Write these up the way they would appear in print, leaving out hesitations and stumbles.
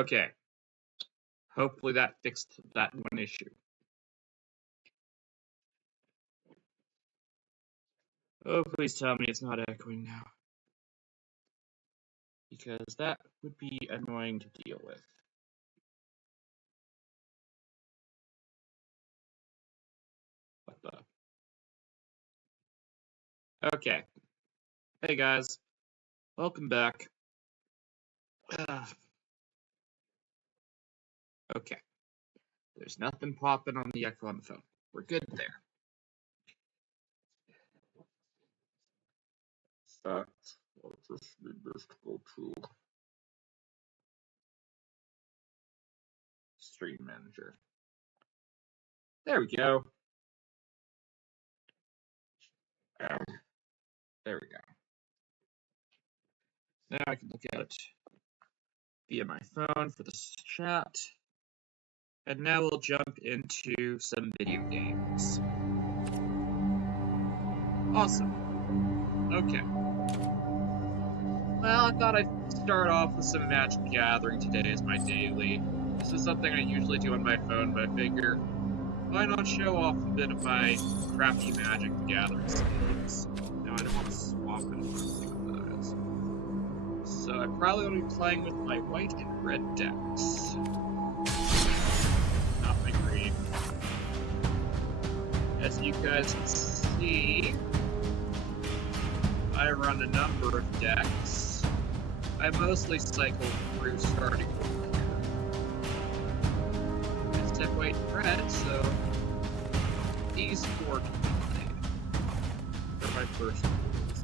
Okay. Hopefully that fixed that one issue. Oh, please tell me it's not echoing now. Because that would be annoying to deal with. What the? Okay. Hey guys. Welcome back. Okay. There's nothing popping on the echo on the phone. We're good there. Fact. I'll just need this to go to Stream Manager. There we go. There we go. Now I can look at it via my phone for this chat. And now we'll jump into some video games. Awesome. Okay. Well, I thought I'd start off with some Magic Gathering today as my daily. This is something I usually do on my phone, but I figure, why not show off a bit of my crappy Magic the Gathering skills? Now I don't want to swap it and see what that is. So I probably will be playing with my white and red decks. Not my green. As you guys can see, I run a number of decks. I mostly cycle through starting with here. Except white and red, so these four can be played. They're my first rules.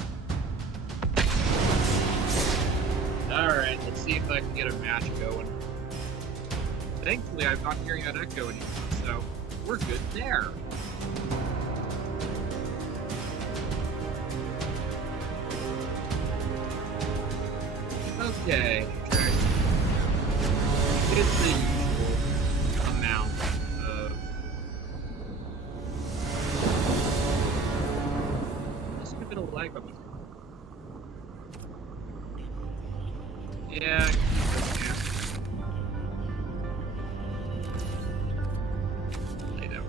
Alright, let's see if I can get a match going. Thankfully, I'm not hearing that echo anymore, so we're good there. Okay. It's the usual amount of... There's a bit of lag on the phone. Yeah, I know.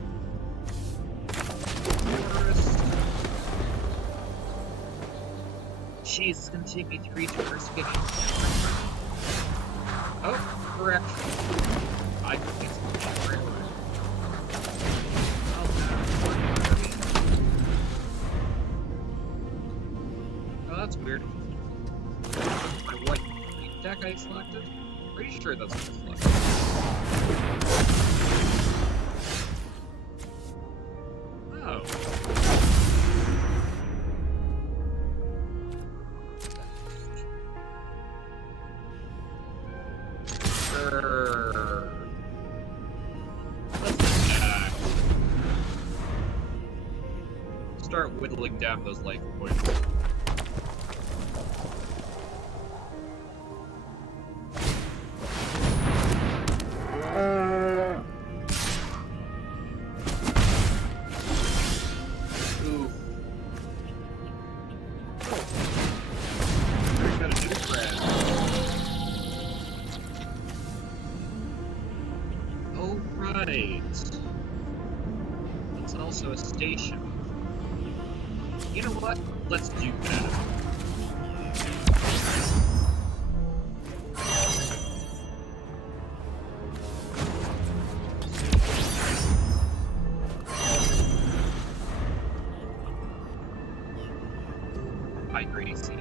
Jeez, it's gonna take me 3 turns to get in. Oh, correct. I can fix it right away. Oh, that's weird. My white deck I selected? Pretty sure that's what I selected. Oh. Let's start whittling down those life points. It's also a station. You know what? Let's do that. Hi, Gracie.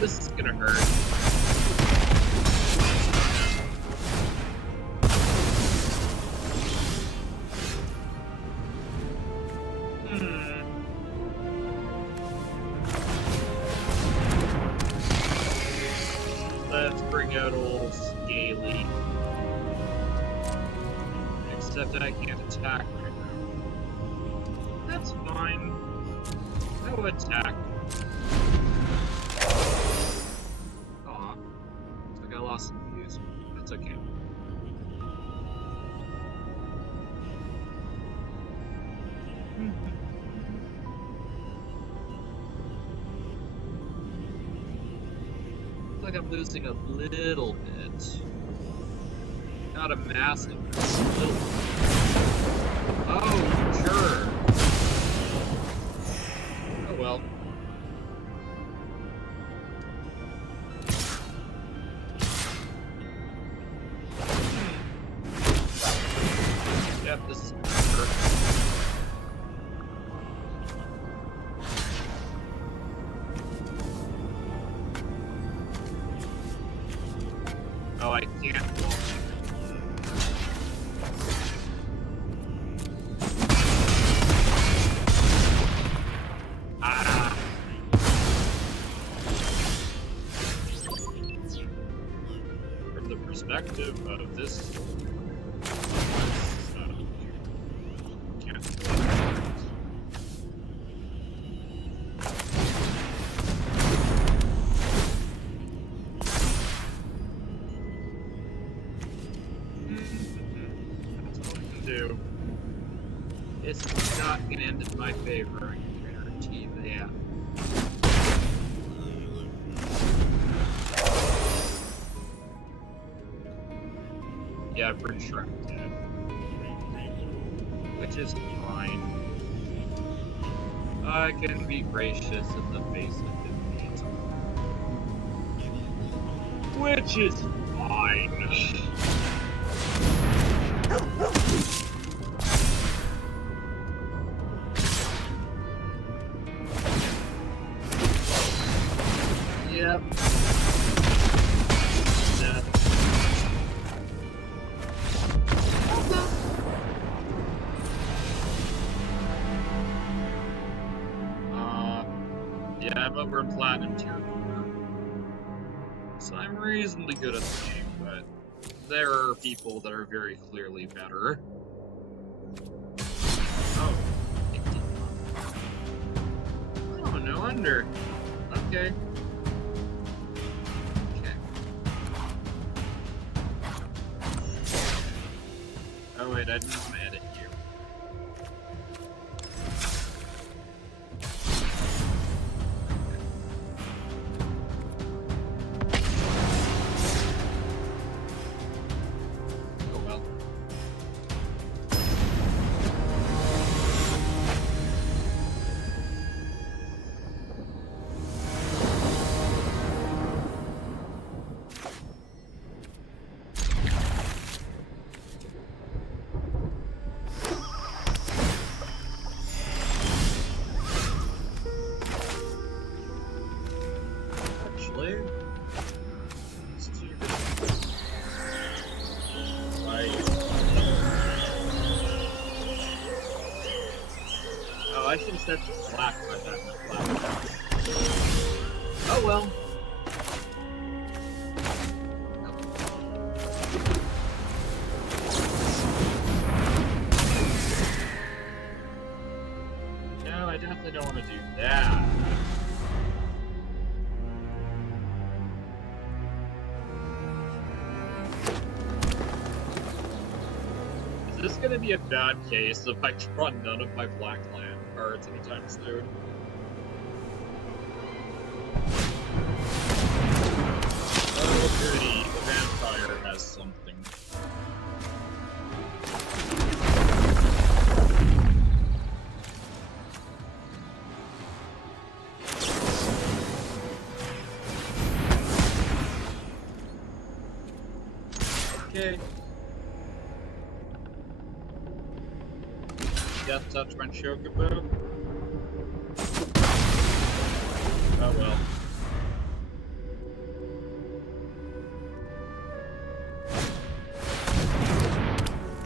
This is gonna hurt. Let's bring out old Scaly. Except that I can't attack right now. That's fine. No attack. I lost some views. That's okay. like I'm losing a little bit. Not a massive, but a little bit. Oh, sure. Oh well. Yep, this is perfect. Oh, I can't launch. Ah. From the perspective of this, can't. That's all I can do. It's not gonna end in my favor, I can guarantee that. Yeah, pretty sure I'm dead. Which is fine. I can be gracious in the face of defeat. Which is fine. Yep. Yeah, I'm over in Platinum Tier 4. So I'm reasonably good at the game, but there are people that are very clearly better. Oh, it did not. Oh, no wonder. Okay. Oh wait, I didn't want to edit you. Oh well. I should have set the black by that black. Oh well. No, I definitely don't want to do that. Is this gonna be a bad case if I draw none of my black land cards anytime soon? Oh goody, the vampire has something. Okay. Death touch my chocobo. Oh well.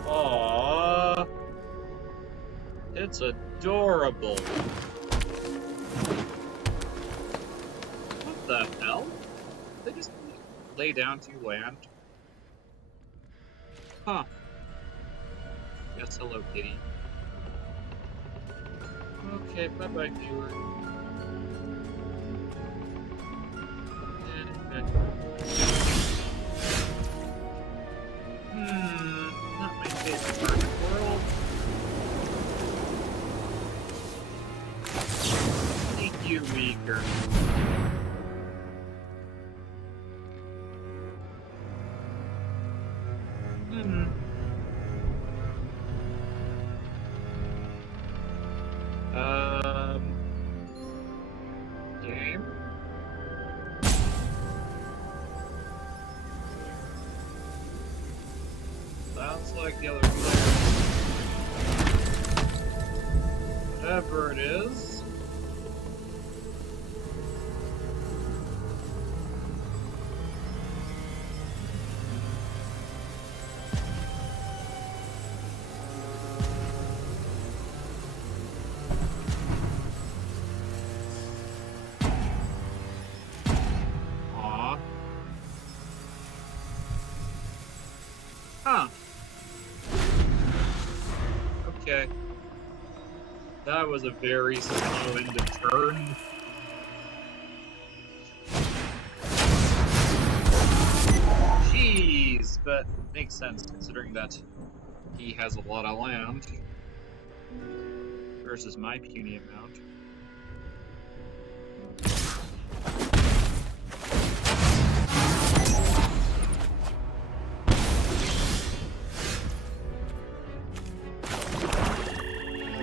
Aww. It's adorable. What the hell? They just lay down 2 land? Huh. Yes, hello, kitty. Okay, bye-bye, viewer. Not my favorite part of the world. Make you weaker. Looks like the other player, whatever it is. Aw. Huh. Okay. That was a very slow end of turn. Jeez, but makes sense considering that he has a lot of land versus my puny amount.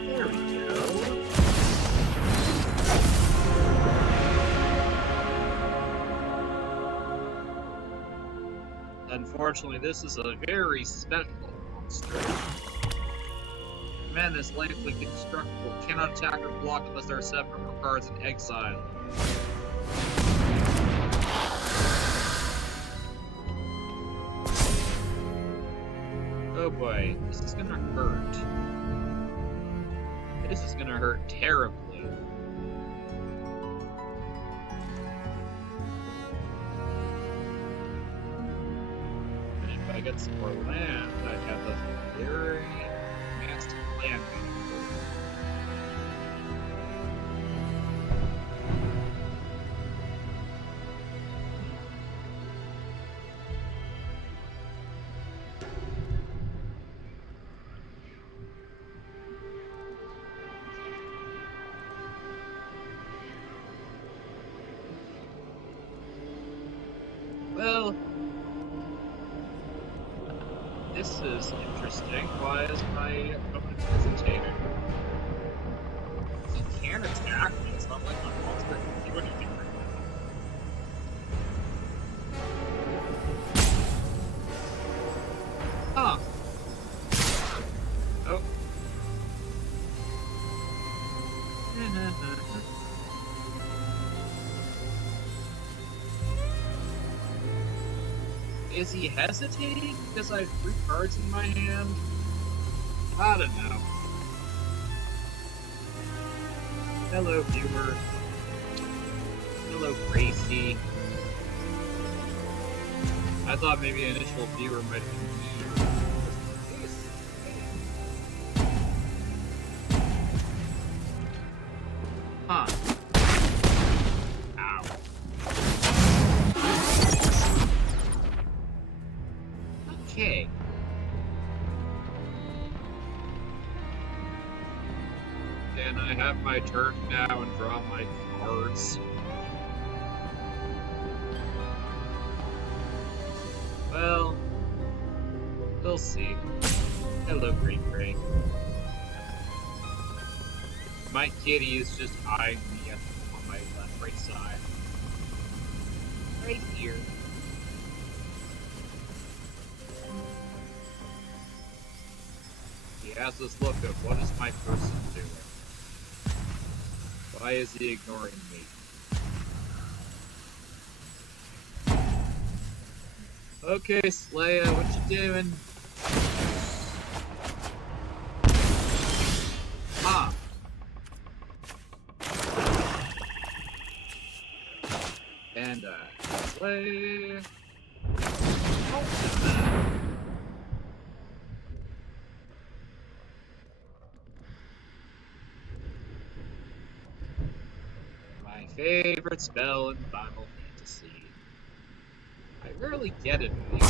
There we go. Unfortunately, this is a very special monster. Man, this likely indestructible cannot attack or block unless there are 7 or more cards in exile. Oh boy, this is gonna hurt. This is gonna hurt terribly. And if I get some more land, I'd have a very nasty land waiting for me. Well, this is interesting. Why is my opponent hesitating? He can attack me. It's not like my monster can do anything right now. Huh. Oh. Is he hesitating because I have 3 cards in my hand? I don't know. Hello, viewer. Hello, Gracie. I thought maybe an initial viewer might have been me. Huh. Ow. Okay. And I have my turn now and draw my cards. Well, we'll see. Hello, Green Gray. My kitty is just eyeing me on my right side. Right here. He has this look of, what is my person doing? Why is he ignoring me? Okay, Slaya, what you doing? Ah. And, Slay. My favorite spell in Final Fantasy. I rarely get it anymore.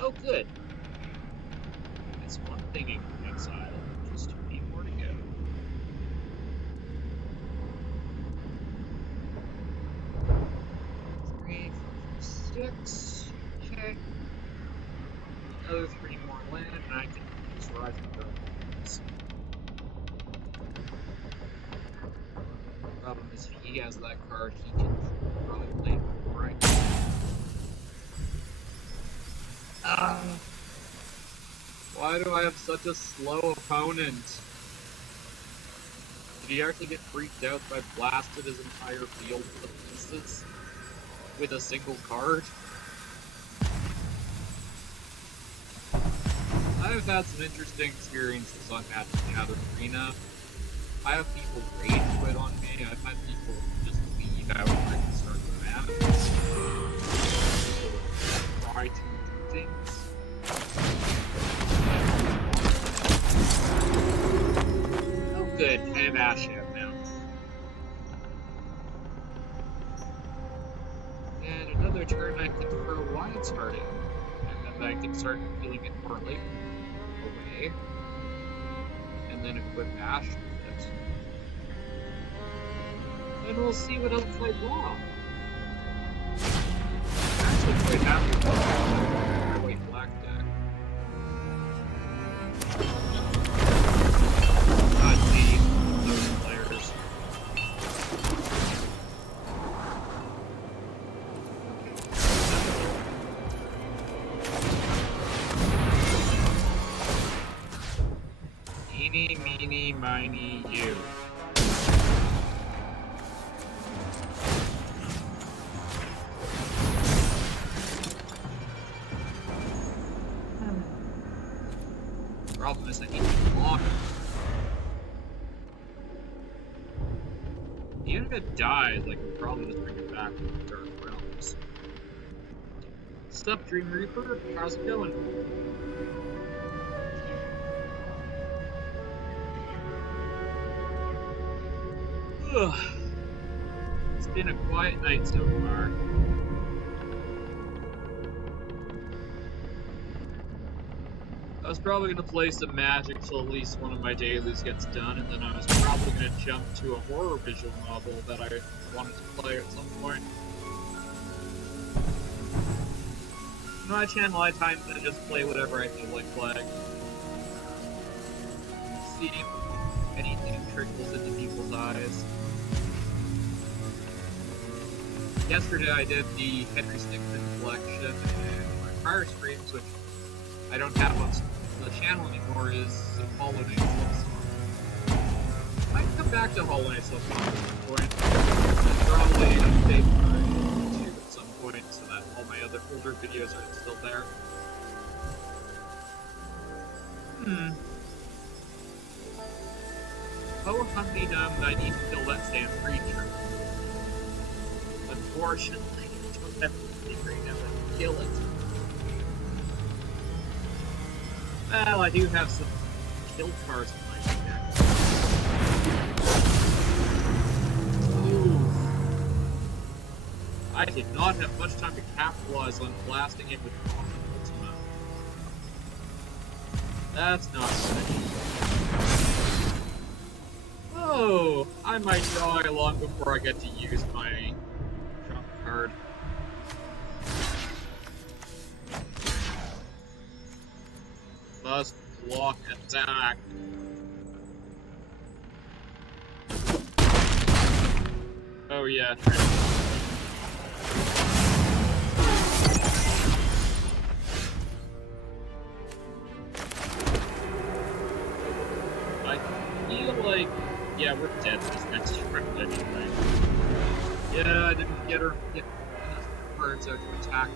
Oh, good. That's one thing in exile. Just 8 more to go. Three, 6. Okay. Another 3 more land, and I can use Rising Dragons. Problem is, if he has that card, he can probably play more Why do I have such a slow opponent? Did he actually get freaked out by blasted his entire field to pieces with a single card? I've had some interesting experiences on Magic the Gathering Arena. I have people rage quit on me. I've had people just leave out when I can start the match. People try to do things. Oh good, I have Ash out now. And another turn I can throw Wild Start in. And then I can start healing it more late away. And then equip Ash with it. And we'll see what else I draw. I'm actually quite happy with my white-black deck. Not see those players. Eeny, meeny, miny, you. Problem is I need to block it. Even if it dies, I can probably just bring it back with the Dark Realms. What's up, Dream Reaper? How's it going? Ugh. It's been a quiet night so far. I was probably going to play some Magic till at least one of my dailies gets done, and then I was probably going to jump to a horror visual novel that I wanted to play at some point. My channel, I tend to just play whatever I feel like playing. See if anything trickles into people's eyes. Yesterday I did the Henry Stickmin collection, and my prior streams, which I don't have on the channel anymore, is Hollow Knight Silksong. I might come back to Hollow Knight Silksong at some point, and probably update my YouTube at some point so that all my other older videos are still there. Oh, Humpty Dum, I need to kill that damn creature. Unfortunately, I don't have anything right now that can kill it. Well, I do have some kill cards in my deck. Ooh. I did not have much time to capitalize on blasting it with Ultima. That's not good. Oh, I might die long before I get to use my trump card. Must block attack. Oh yeah, I feel like, yeah, we're dead this next round anyway. Yeah, I didn't get enough cards out to attack.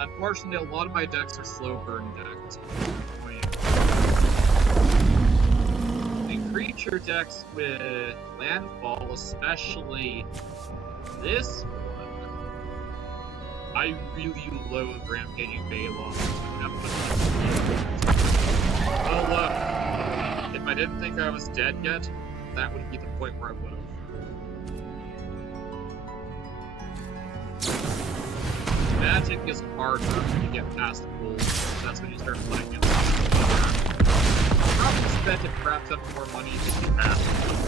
Unfortunately, a lot of my decks are slow burn decks. And creature decks with landfall, especially this one, I really loathe Rampaging Balon. Oh look, if I didn't think I was dead yet, that would be the point where I would have. Magic is harder when you get past gold. That's when you start playing it. I'll probably spend a crap ton more money to get past gold.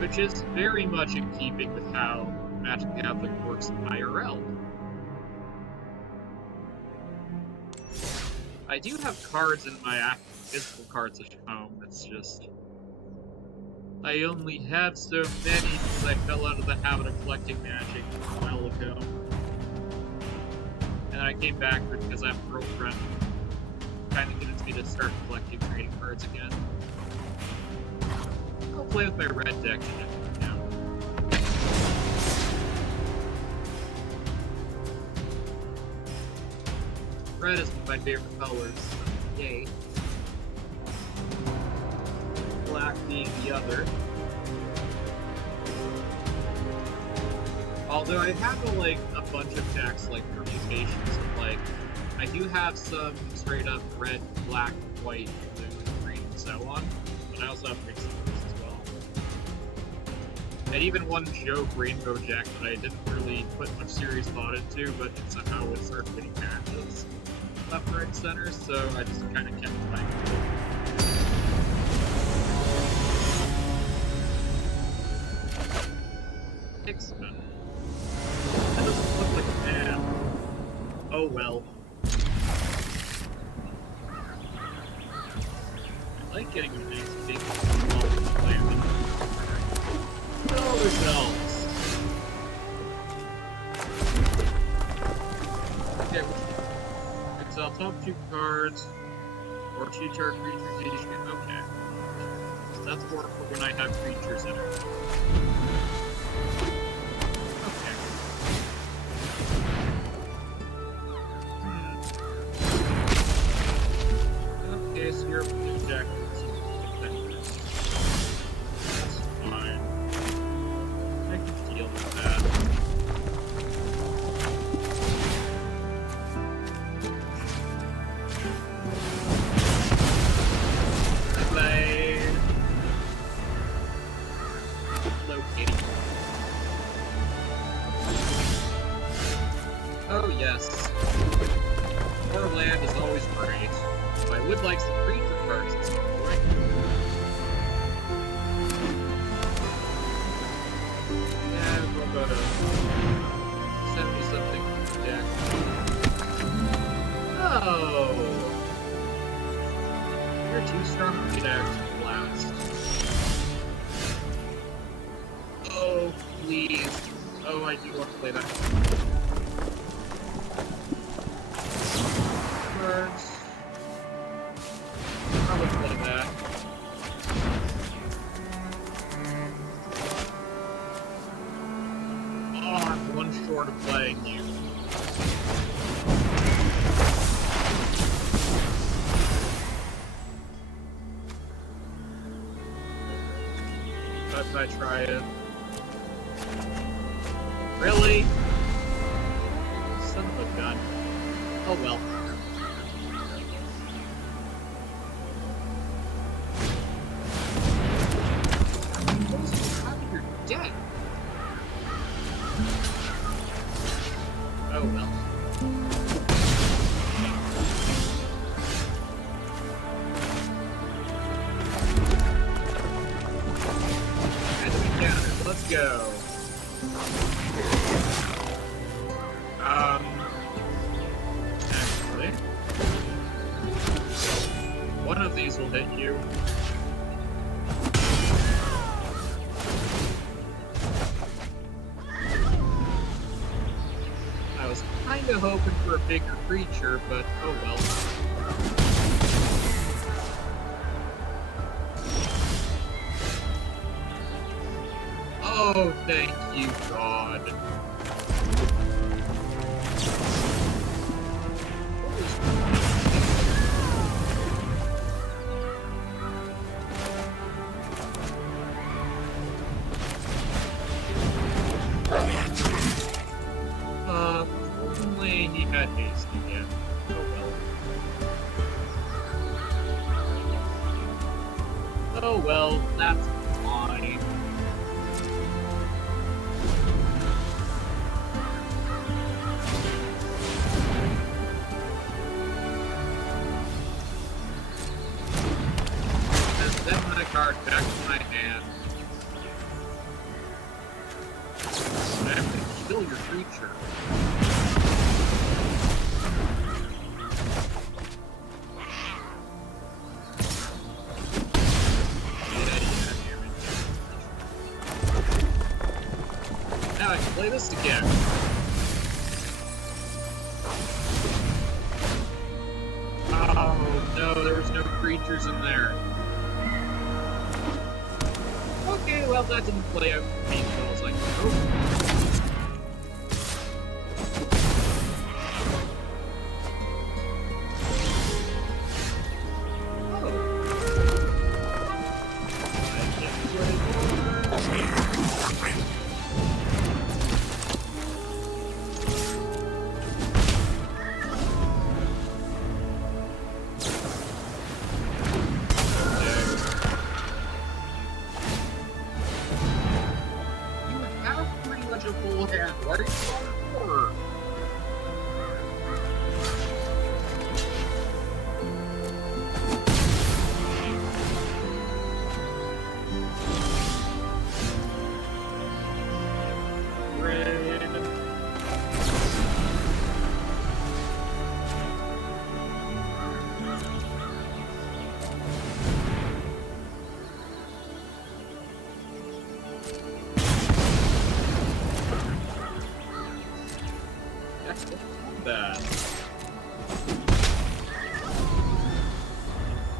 Which is very much in keeping with how Magic the Gathering works in IRL. I do have cards in my physical cards at home, it's just... I only have so many because I fell out of the habit of collecting magic a while ago. And I came back because I have a girlfriend who kind of convinced me to start collecting trading cards again. I'll play with my red deck now. Red is one of my favorite colors, so yay. Black being the other. Although I have a bunch of decks like permutations of I do have some straight up red, black, white, blue, green, and so on. But I also have mixed colors as well. And even one joke rainbow deck that I didn't really put much serious thought into, but somehow it started winning matches left, right, center, so I just kind of kept playing with it. X-Men. That doesn't look like a man. Oh well. I like getting a nice big planet. Oh, there's elves. Okay, exile top 2 cards, or 2 target creatures each game. Okay. So that's more for when I have creatures in it. Okay, so you're a blue deck. That's fine. I can deal with that. Bye-bye. Hello, kitty. Oh, yes. More land is always great. I would like some creature cards at some point. Yeah, we'll go to 70-something deck. Oh! You're too strong for me to actually blast. Oh, please. Oh, I do want to play that. Cards. I'll look like that. Oh, I'm one short of playing you. If I try it. Really? Son of a gun. Oh well. Dead. Oh well. Enemy counter, let's go. Actually, one of these will hit you. I was kinda hoping for a bigger creature, but oh well. Oh, thank you, God. Only he had haste again. Oh well. Oh well, that's fine. And send my card back to my hand. I have to kill your creature. play this again. Oh no, there was no creatures in there. Okay, well that didn't play out for me, so I was like, nope.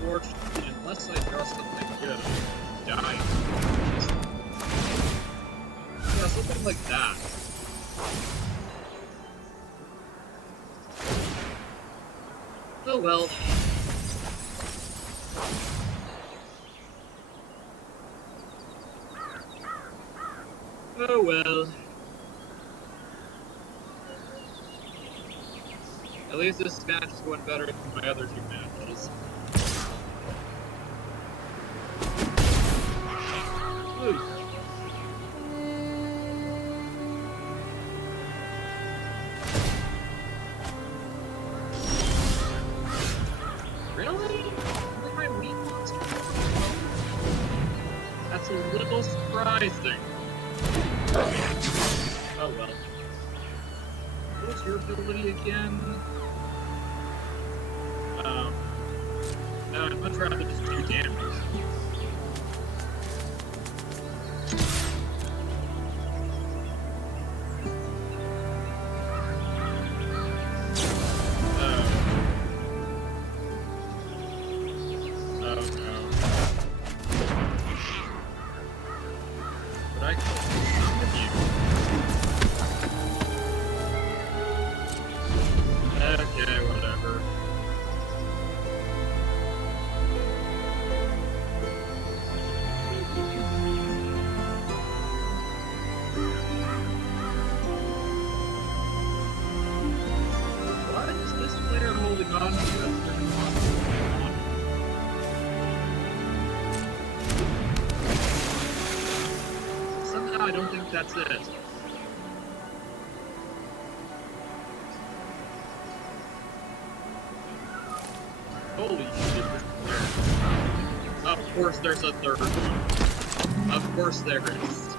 Unfortunately, unless I draw something good, I'm dying. Yeah, something like that. Oh well. Oh well. At least this match is going better than my other two matches. Ooh. Really? Look at my weak monster. That's a little surprising. Oh well. What's your ability again? I'd much rather just do damage. I don't think that's it. Holy shit, of course there's a third one. Of course there is.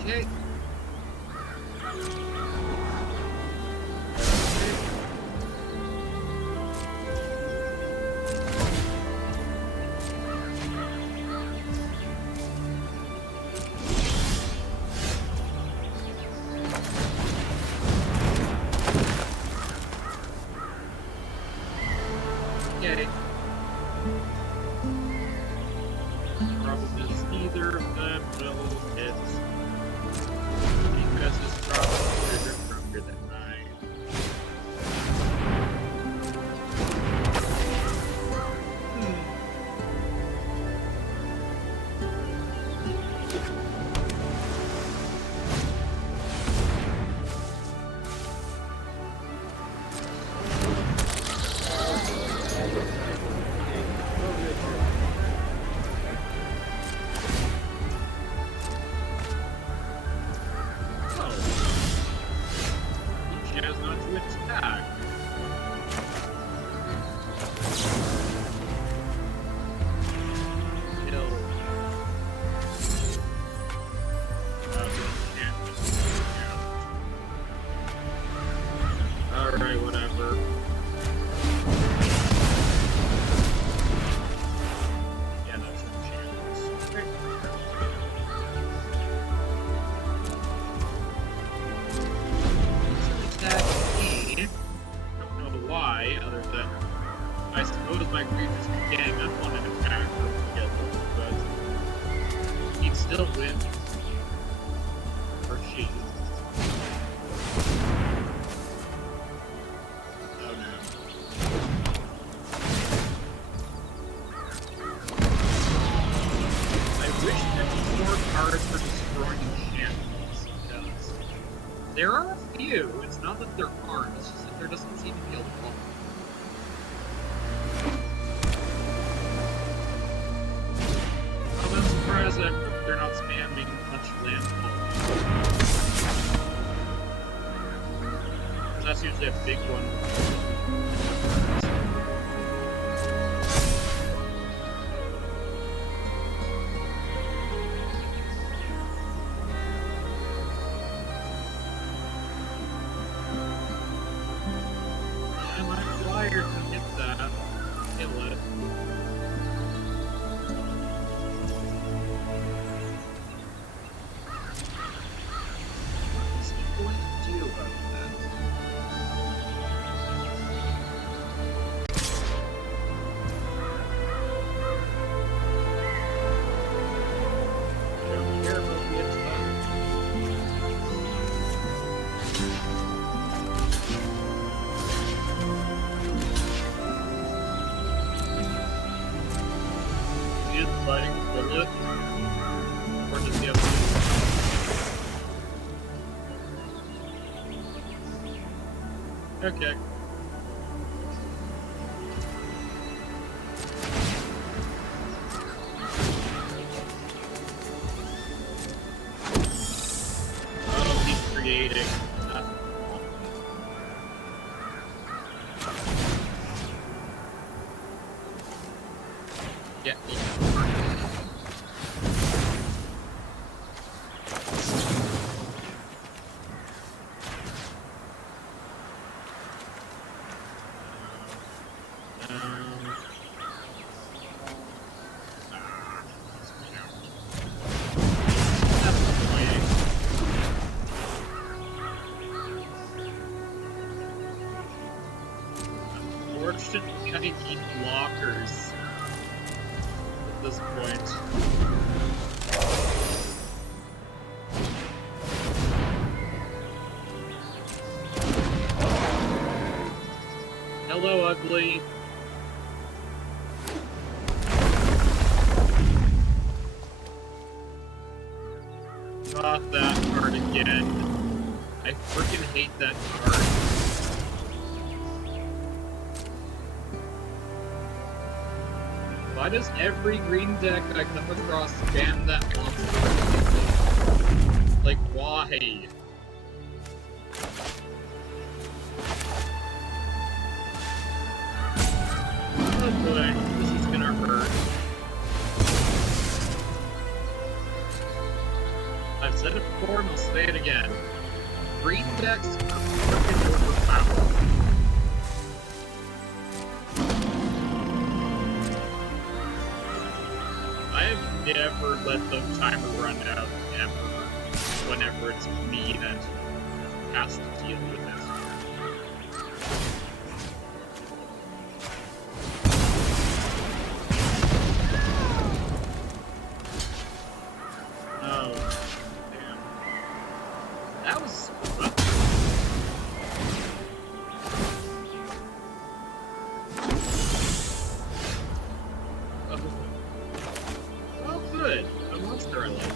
Okay. Okay. Probably neither of them will hit. Because it's probably stronger than mine. Alright, whatever. There are a few. It's not that there aren't, it's just that there doesn't seem to be a lot. I'm not surprised that they're not spamming much landfall. Because that's usually a big one. Okay. Oh, he's creating. Yeah. Unfortunately, I need blockers at this point. Hello, ugly. Not that card again. I freaking hate that card. Why does every green deck I come across spam that monster? Like, why? Oh boy, this is gonna hurt. I've said it before and I'll say it again. Green decks are freaking overpowered. I have never let the timer run out, ever, whenever it's me that has to deal with it. Oh, damn. That was rough. Oh, good. A monster I like.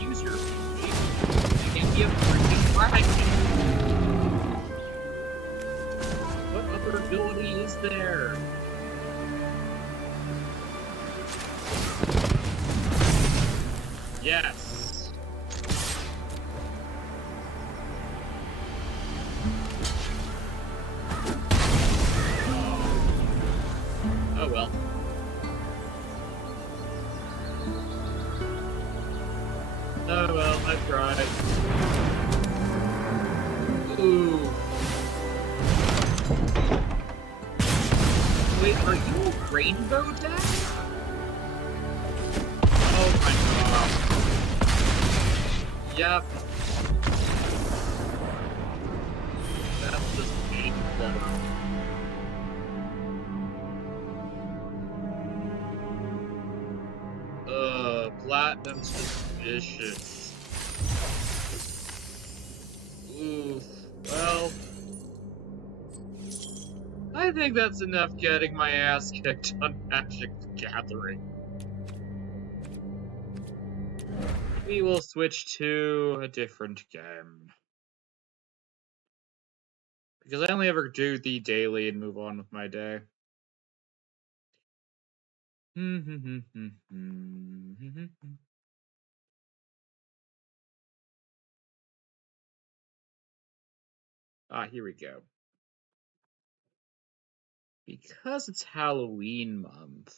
Use your ability. You can't be a freaking dragon. What other ability is there? Yes. Oh well. Oh well, I tried. Ooh. Wait, are you a rainbow deck? Oh my god. Yep. That's just painful. Platinum's just vicious. Oof. Well, I think that's enough getting my ass kicked on Magic the Gathering. We will switch to a different game. Because I only ever do the daily and move on with my day. Here we go. Because it's Halloween month,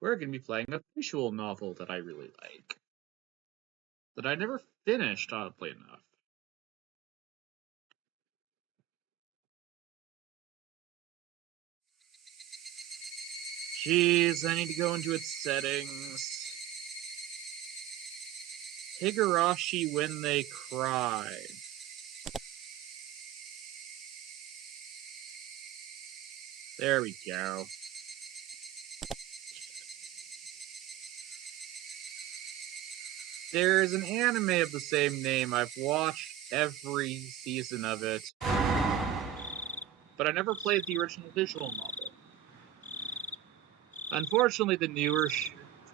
we're going to be playing a visual novel that I really like. That I never finished, oddly enough. Jeez, I need to go into its settings. Hiarashi When They Cry. There we go. There's an anime of the same name. I've watched every season of it. But I never played the original visual novel. Unfortunately, the newer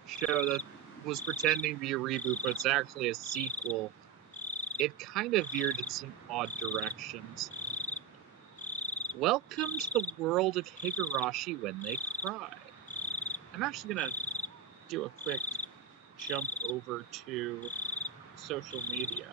show that was pretending to be a reboot, but it's actually a sequel, it kind of veered in some odd directions. Welcome to the world of Hiarashi When They Cry. I'm actually gonna do a quick jump over to social media.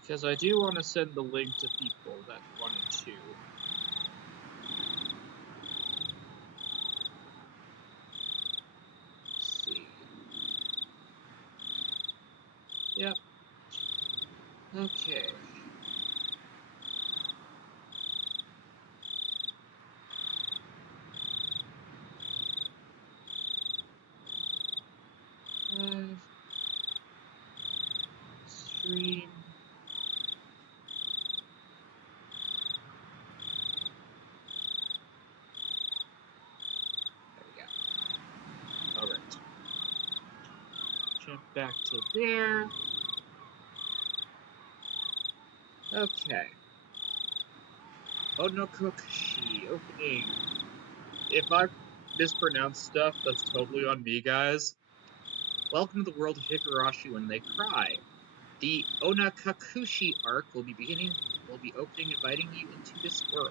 Because I do want to send the link to people that wanted to. Let's see. Yep. Okay. Stream. There we go. Alright. Jump back to there. Okay. Onokokushi opening. If I mispronounce stuff, that's totally on me, guys. Welcome to the world of Higurashi When They Cry. The Onakakushi arc will be opening, inviting you into this world.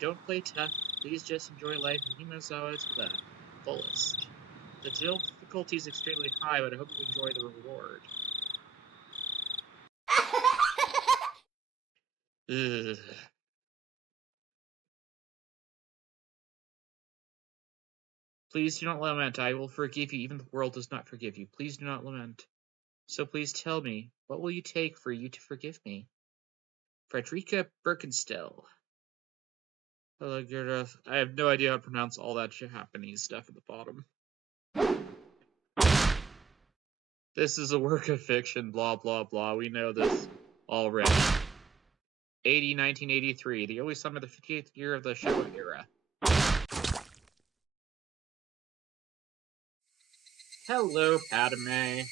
Don't play tough, please just enjoy life in Himazawa to the fullest. The difficulty is extremely high, but I hope you enjoy the reward. Ugh. Please do not lament. I will forgive you, even the world does not forgive you. Please do not lament. So please tell me, what will you take for you to forgive me? Frederica Birkenstell. I have no idea how to pronounce all that Japanese stuff at the bottom. This is a work of fiction, blah blah blah. We know this already. 1983, the early summer of the 58th year of the Showa era. Hello, Padme.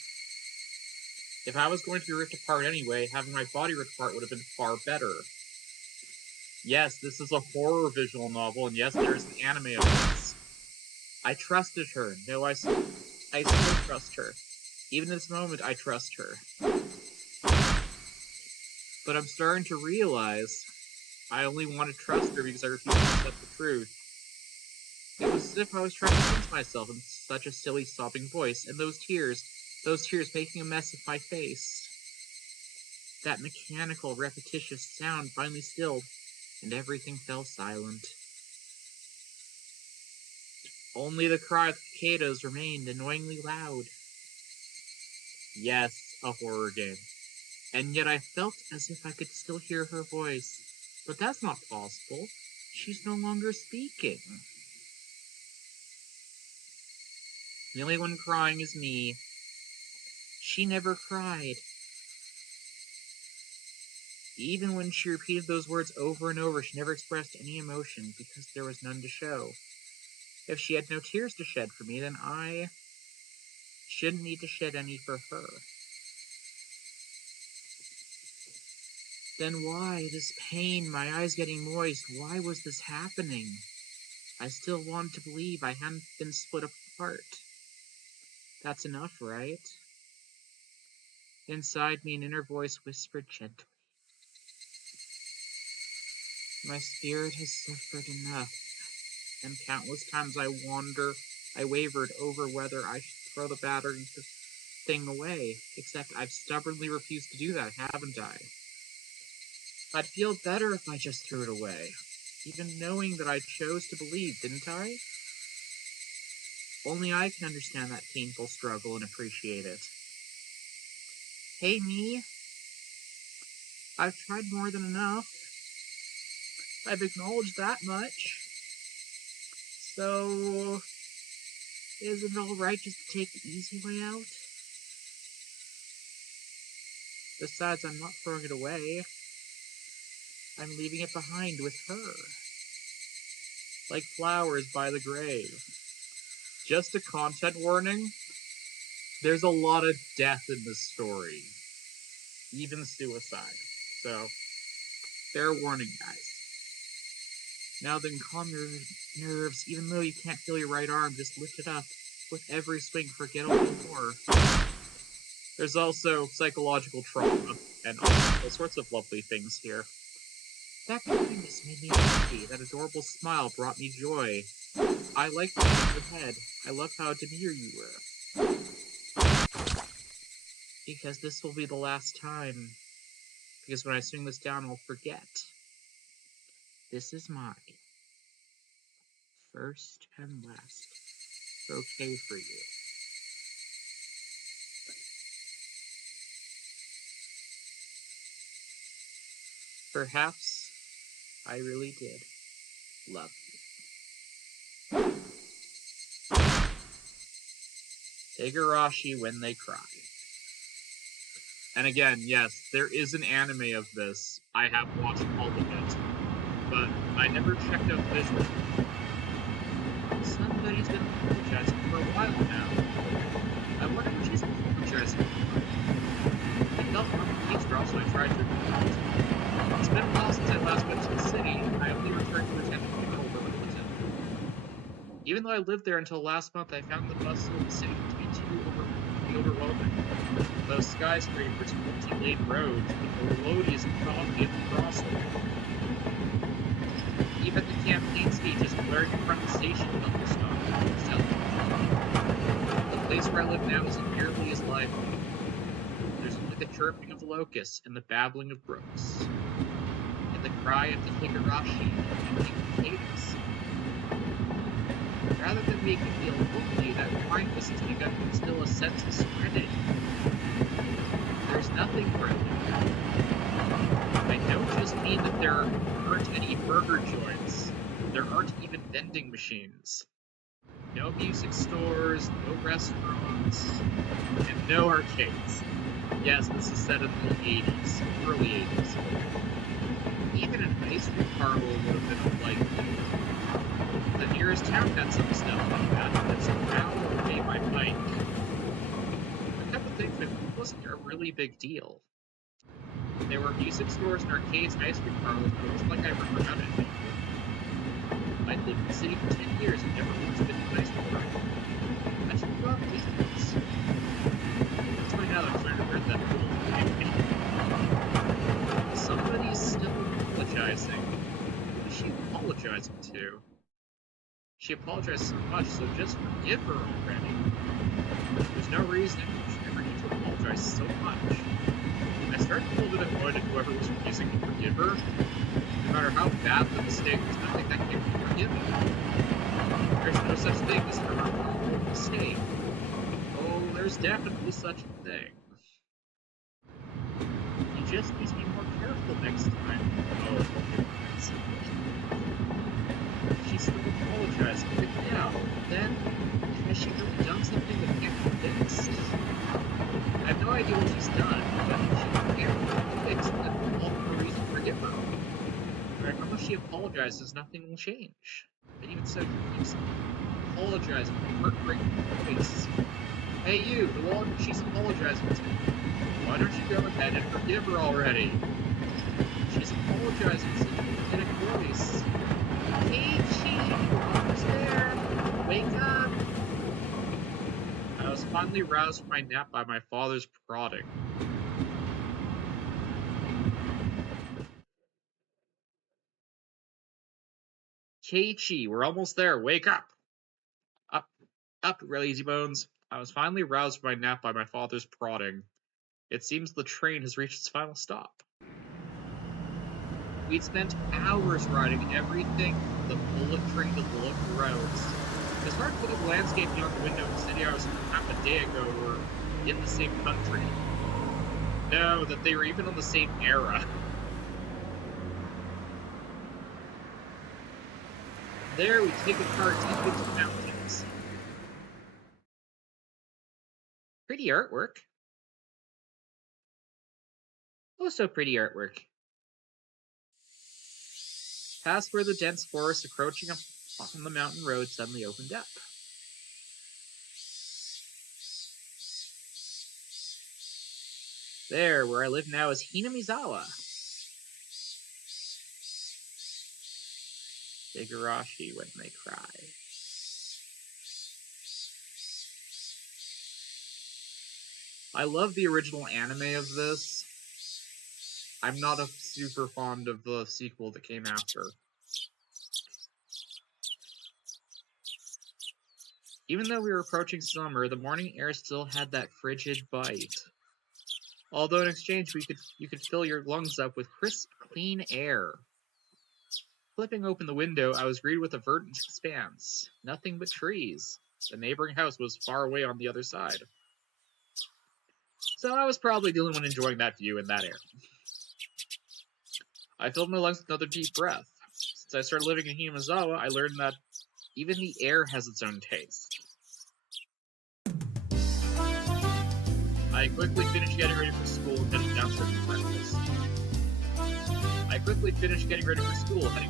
If I was going to be ripped apart anyway, having my body ripped apart would have been far better. Yes, this is a horror visual novel, and yes, there's an anime of this. I trusted her. No, I still trust her. Even in this moment, I trust her. But I'm starting to realize I only want to trust her because I refuse to accept the truth. It was as if I was trying to convince myself in such a silly, sobbing voice, and those tears making a mess of my face. That mechanical, repetitious sound finally stilled, and everything fell silent. Only the cry of the cicadas remained annoyingly loud. Yes, a horror game. And yet I felt as if I could still hear her voice. But that's not possible. She's no longer speaking. The only one crying is me. She never cried. Even when she repeated those words over and over, she never expressed any emotion because there was none to show. If she had no tears to shed for me, then I shouldn't need to shed any for her. Then why this pain, my eyes getting moist? Why was this happening? I still wanted to believe I hadn't been split apart. That's enough, right? Inside me, an inner voice whispered gently. My spirit has suffered enough, and countless times I wavered over whether I should throw the battered thing away, except I've stubbornly refused to do that, haven't I? I'd feel better if I just threw it away, even knowing that I chose to believe, didn't I? Only I can understand that painful struggle and appreciate it. Hey, me? I've tried more than enough. I've acknowledged that much. So, isn't it alright just to take the easy way out? Besides, I'm not throwing it away. I'm leaving it behind with her. Like flowers by the grave. Just a content warning. There's a lot of death in this story. Even suicide. So, fair warning, guys. Now then, calm your nerves. Even though you can't feel your right arm, just lift it up. With every swing, forget a little more. There's also psychological trauma, and all sorts of lovely things here. That kindness made me happy. That adorable smile brought me joy. I liked the shape of your head. I loved how demure you were. Because this will be the last time. Because when I swing this down, I'll forget. This is my first and last bouquet for you. Perhaps I really did love you. Hiarashi When They Cry. And again, yes, there is an anime of this. I have watched all of it. But I never checked out visuals. Somebody's been apologizing for a while now. I wonder what she's apologizing for. I felt on the eavesdrop, so I tried to recall. It's been a while since I last went to the city. I only returned to attend the funeral of a relative. Even though I lived there until last month, I found the bustle of the city to be too overwhelming. Those skyscrapers, multi-lane roads, the melodious coffee of the crossway. Even the campaign speeches blaring in front of the station felt nostalgic. The place where I live now isn't nearly as lively. There's only the chirping of locusts and the babbling of brooks, and the cry of the Hiarashi and potatoes. Rather than make me feel lonely, that crying listens to the instill a sense of serenity. There's nothing for it. I don't just mean that there aren't any burger joints. There aren't even vending machines. No music stores, no restaurants, and no arcades. Yes, this is set in the 80s, early 80s. Even an ice cream parlor would have been unlikely. The nearest town had some stuff like that, but it's an hour away by bike. I come to think of it, it wasn't a really big deal. There were music stores and arcades and ice cream parlors, but it wasn't like I remember how to do. I'd lived in the city for 10 years and never once been to an ice cream parlor. I should go out these days. That's why now I'm trying to read that little Somebody's still apologizing. Who is she apologizing to? She apologized so much, so just forgive her already. There's no reason she ever need to apologize so much. I started to feel a bit annoyed at whoever was refusing to forgive her. No matter how bad the mistake, there's nothing that can be forgiven. There's no such thing as an irreparable mistake. Oh, there's definitely such a thing. You just need to be more careful next time. Oh, okay, that's simple. She's still apologizing, but now, then, has she really done something that can't be fixed? I have no idea what she's done, but she can't fix it. All the reason to forgive her. Right, unless she apologizes, nothing will change. But even so, she keeps apologizing with heartbreaking voice. Hey you, the one she's apologizing to. Why don't you go ahead and forgive her already? apologizing in such a pathetic voice. Keiichi, who's there? Wake up! I was finally roused from my nap by my father's prodding. Keiichi, we're almost there. Wake up! Up, up, lazy bones. I was finally roused from my nap by my father's prodding. It seems the train has reached its final stop. We'd spent hours riding everything from the bullet train to the local roads. It's hard to look at the landscape beyond the window. The city I was in half a day ago were in the same country. No, that they were even on the same era. There we take a car deep into the mountains. Pretty artwork. Oh, so pretty artwork. Past where the dense forest encroaching on the mountain road suddenly opened up. There, where I live now is Hinamizawa. Hiarashi when they cry. I love the original anime of this. I'm not super fond of the sequel that came after. Even though we were approaching summer, the morning air still had that frigid bite. Although in exchange you could fill your lungs up with crisp, clean air. Flipping open the window, I was greeted with a verdant expanse. Nothing but trees. The neighboring house was far away on the other side. So I was probably the only one enjoying that view and that air. I filled my lungs with another deep breath. Since I started living in Hinamizawa, I learned that even the air has its own taste. I quickly finished getting ready for school and heading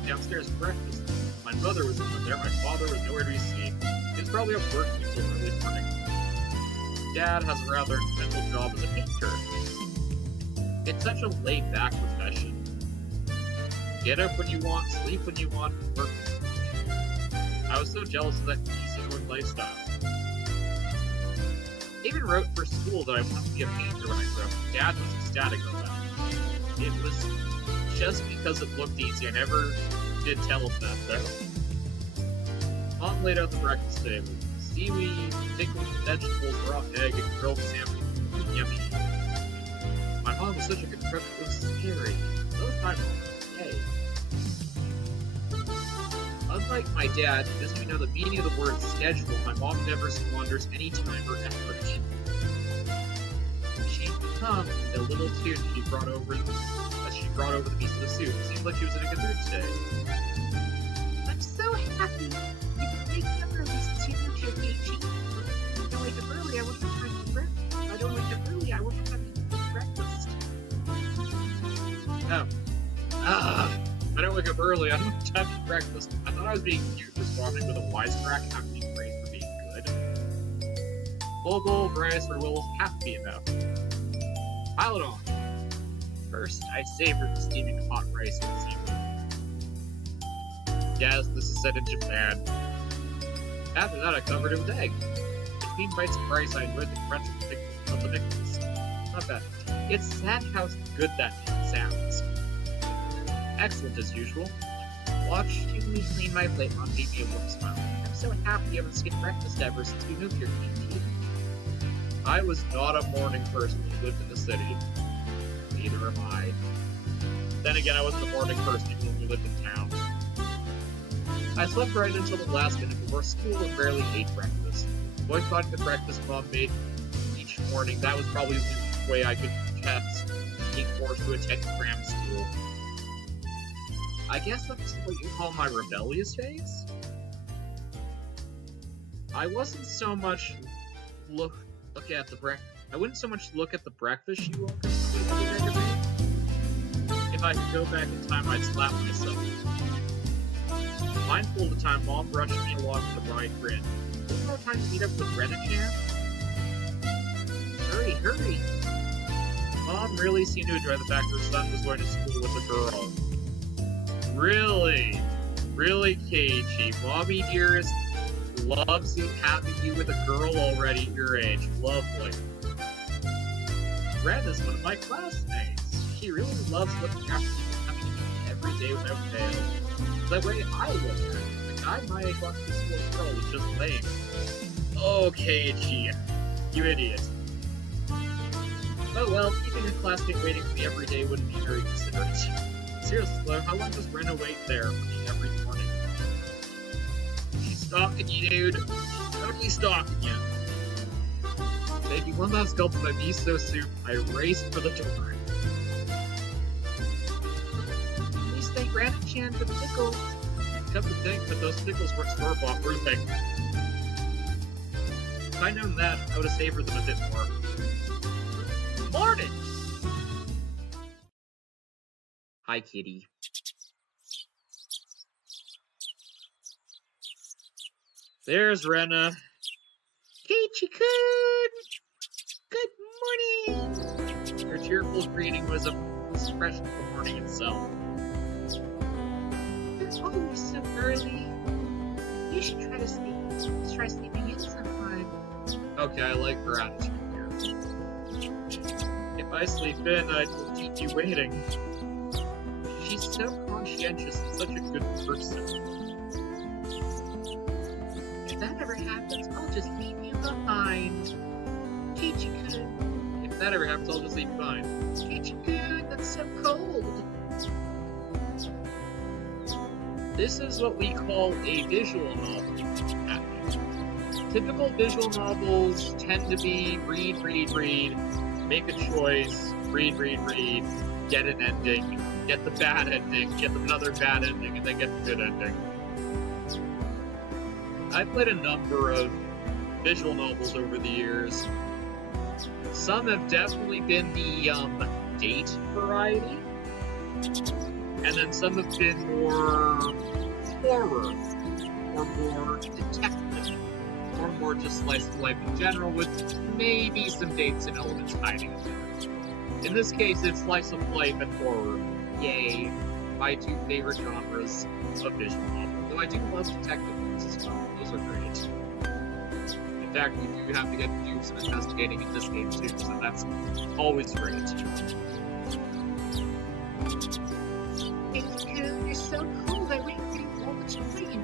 downstairs for breakfast. My mother was not there, my father was nowhere to be seen. He was probably up working until early morning. Dad has a rather mental job as a painter. It's such a laid-back profession. Get up when you want, sleep when you want, work when you want. I was so jealous of that easygoing lifestyle. I even wrote for school that I wanted to be a painter when I grew up. Dad was ecstatic about that. It was just because it looked easy. I never did tell him that, though. Mom laid out the breakfast table. Seaweed, pickled vegetables, raw egg, and grilled salmon. Yummy. My mom was such a good cook, it was scary. So was my mom. Yay. Unlike my dad, who doesn't even know the meaning of the word schedule, my mom never squanders any time or effort. She'd come a little tune she brought over the piece of the soup. It seemed like she was in a good mood today. I'm so happy you can wake up early since you moved here, Keiichi. If I wake up early, I won't have time to breakfast. If I don't wake up early, I won't have time to eat breakfast. Oh. If I don't wake up early, I don't have time to breakfast. I thought I was being cute, responding with a wisecrack after being praised for being good. Full bowl of rice or will half be enough. Pile it on. First, I savored the steaming hot rice and seafood. Yes, this is set in Japan. After that, I covered it with egg. Between bites of rice, I enjoyed the crunch of the pickles. Not bad. It's sad how good that sounds. Excellent as usual. Watching me clean my plate, Mom gave me a warm smile. I'm so happy you haven't skipped breakfast ever since we moved here, Keiichi. I was not a morning person when I lived in the city. Neither am I. Then again, I wasn't a morning person even when we lived in town. I slept right until the last minute before school and barely ate breakfast. Boycotting the breakfast Mom made each morning, that was probably the way I could test being forced to attend cram school. I guess that's what you call my rebellious phase? I wouldn't so much look at the breakfast she woke up to if I could go back in time, I'd slap myself. Mindful of the time, Mom brushed me along with a wide grin. There's no time to meet up with Ren-chan? Hurry, hurry! Mom really seemed to enjoy the fact her son was going to school with a girl. Really? Really, Keiichi? Mommy dearest loves having you with a girl already your age. Lovely. Ren is one of my classmates. She really loves looking after you coming in every day without fail. The way I look at it, the guy my age wants this little girl is just lame. Oh, Keiichi, you idiot. Oh well, keeping a classmate waiting for me every day wouldn't be very considerate. Seriously, though, how long does Rena wait there for me every morning? She's stalking you, dude. Totally stalking you. Taking one last gulp of my miso soup, I raced for the door. At least they ran a chan for pickles. Come to think, but those pickles weren't store-bought, were they? If I'd known that, I would have savored them a bit more. Morning! Hi, kitty. There's Rena. Keiichi-kun! Good morning! Her cheerful greeting was fresh as the morning itself. You're always so early. You should try to sleep. Let's try sleeping in sometime. Okay, I like her attitude here. If I sleep in, I'd keep you waiting. She's so conscientious and such a good person. If that ever happens, I'll just leave you behind. Keiichi-kun. If that ever happens, I'll just leave you behind. Keiichi-kun, that's so cold. This is what we call a visual novel. Typical visual novels tend to be read, make a choice, read, get an ending, get the bad ending, get another bad ending, and then get the good ending. I've played a number of visual novels over the years. Some have definitely been the date variety, and then some have been more horror, or more detective, or more just slice of life in general, with maybe some dates and elements hiding in there. In this case, it's slice of life and horror. Yay, my two favorite genres of visual novel. Though I do love detective ones as well. Those are great. In fact, you do have to get to do some investigating in this game too, so that's always great. You're so cold, I wait for you all the time.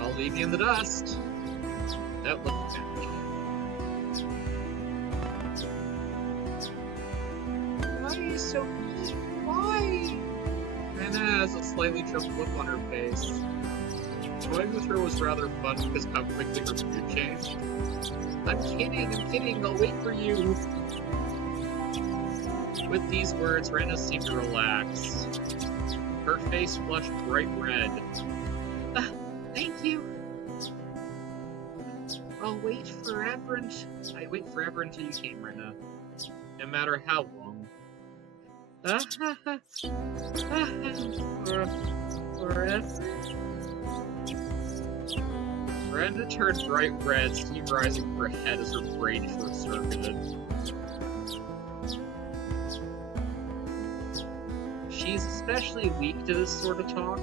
I'll leave you in the dust. That looked back. Why are you so mean? Why? Rena has a slightly troubled look on her face. Toying with her was rather fun because of how quickly her mood changed. I'm kidding, I'll wait for you. With these words, Rena seemed to relax. Her face flushed bright red. Thank you. I wait forever until you came, Rena. No matter how long. Forever? Rena turned bright red, steam rising from her head as her brain short-circuited. She's especially weak to this sort of talk.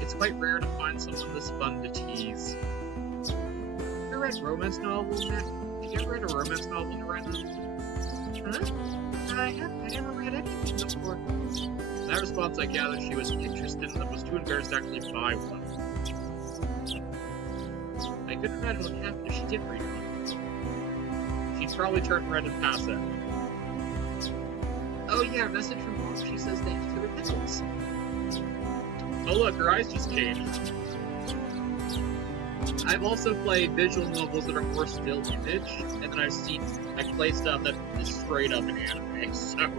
It's quite rare to find someone this fun to tease. Have you read romance novels, Matt? Have you ever read a romance novel, Rena? Huh? I never read anything before. In that response, I gathered she was interested and was too embarrassed to actually buy one. I couldn't imagine what happened if she did read one. She'd probably turn red and pass out. Oh yeah, a message from Mom. She says thank you for the pickles. Oh look, her eyes just changed. I've also played visual novels that are more still image, and then I play stuff that is straight up an anime, so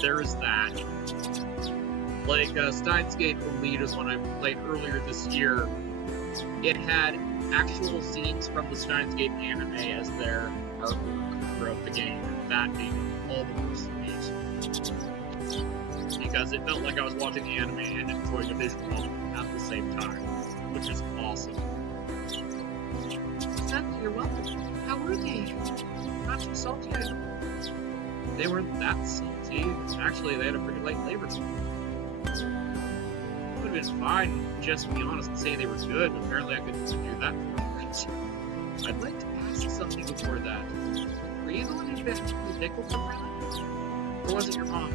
there's that. Like, Steins Gate the Lead is one I played earlier this year. It had actual scenes from the Steins Gate anime as their artwork throughout the game, and that made it all the more sweet. Because it felt like I was watching the anime and enjoying a visual novel at the same time, which is awesome. You're welcome. How were they? Not too salty, I hope. They weren't that salty. Actually, they had a pretty light flavor to them. would have been fine, just to be honest, and say they were good, but apparently I couldn't do that for it. I'd like to ask something before that. Were you the one who pickled them, really? Or was it your mom?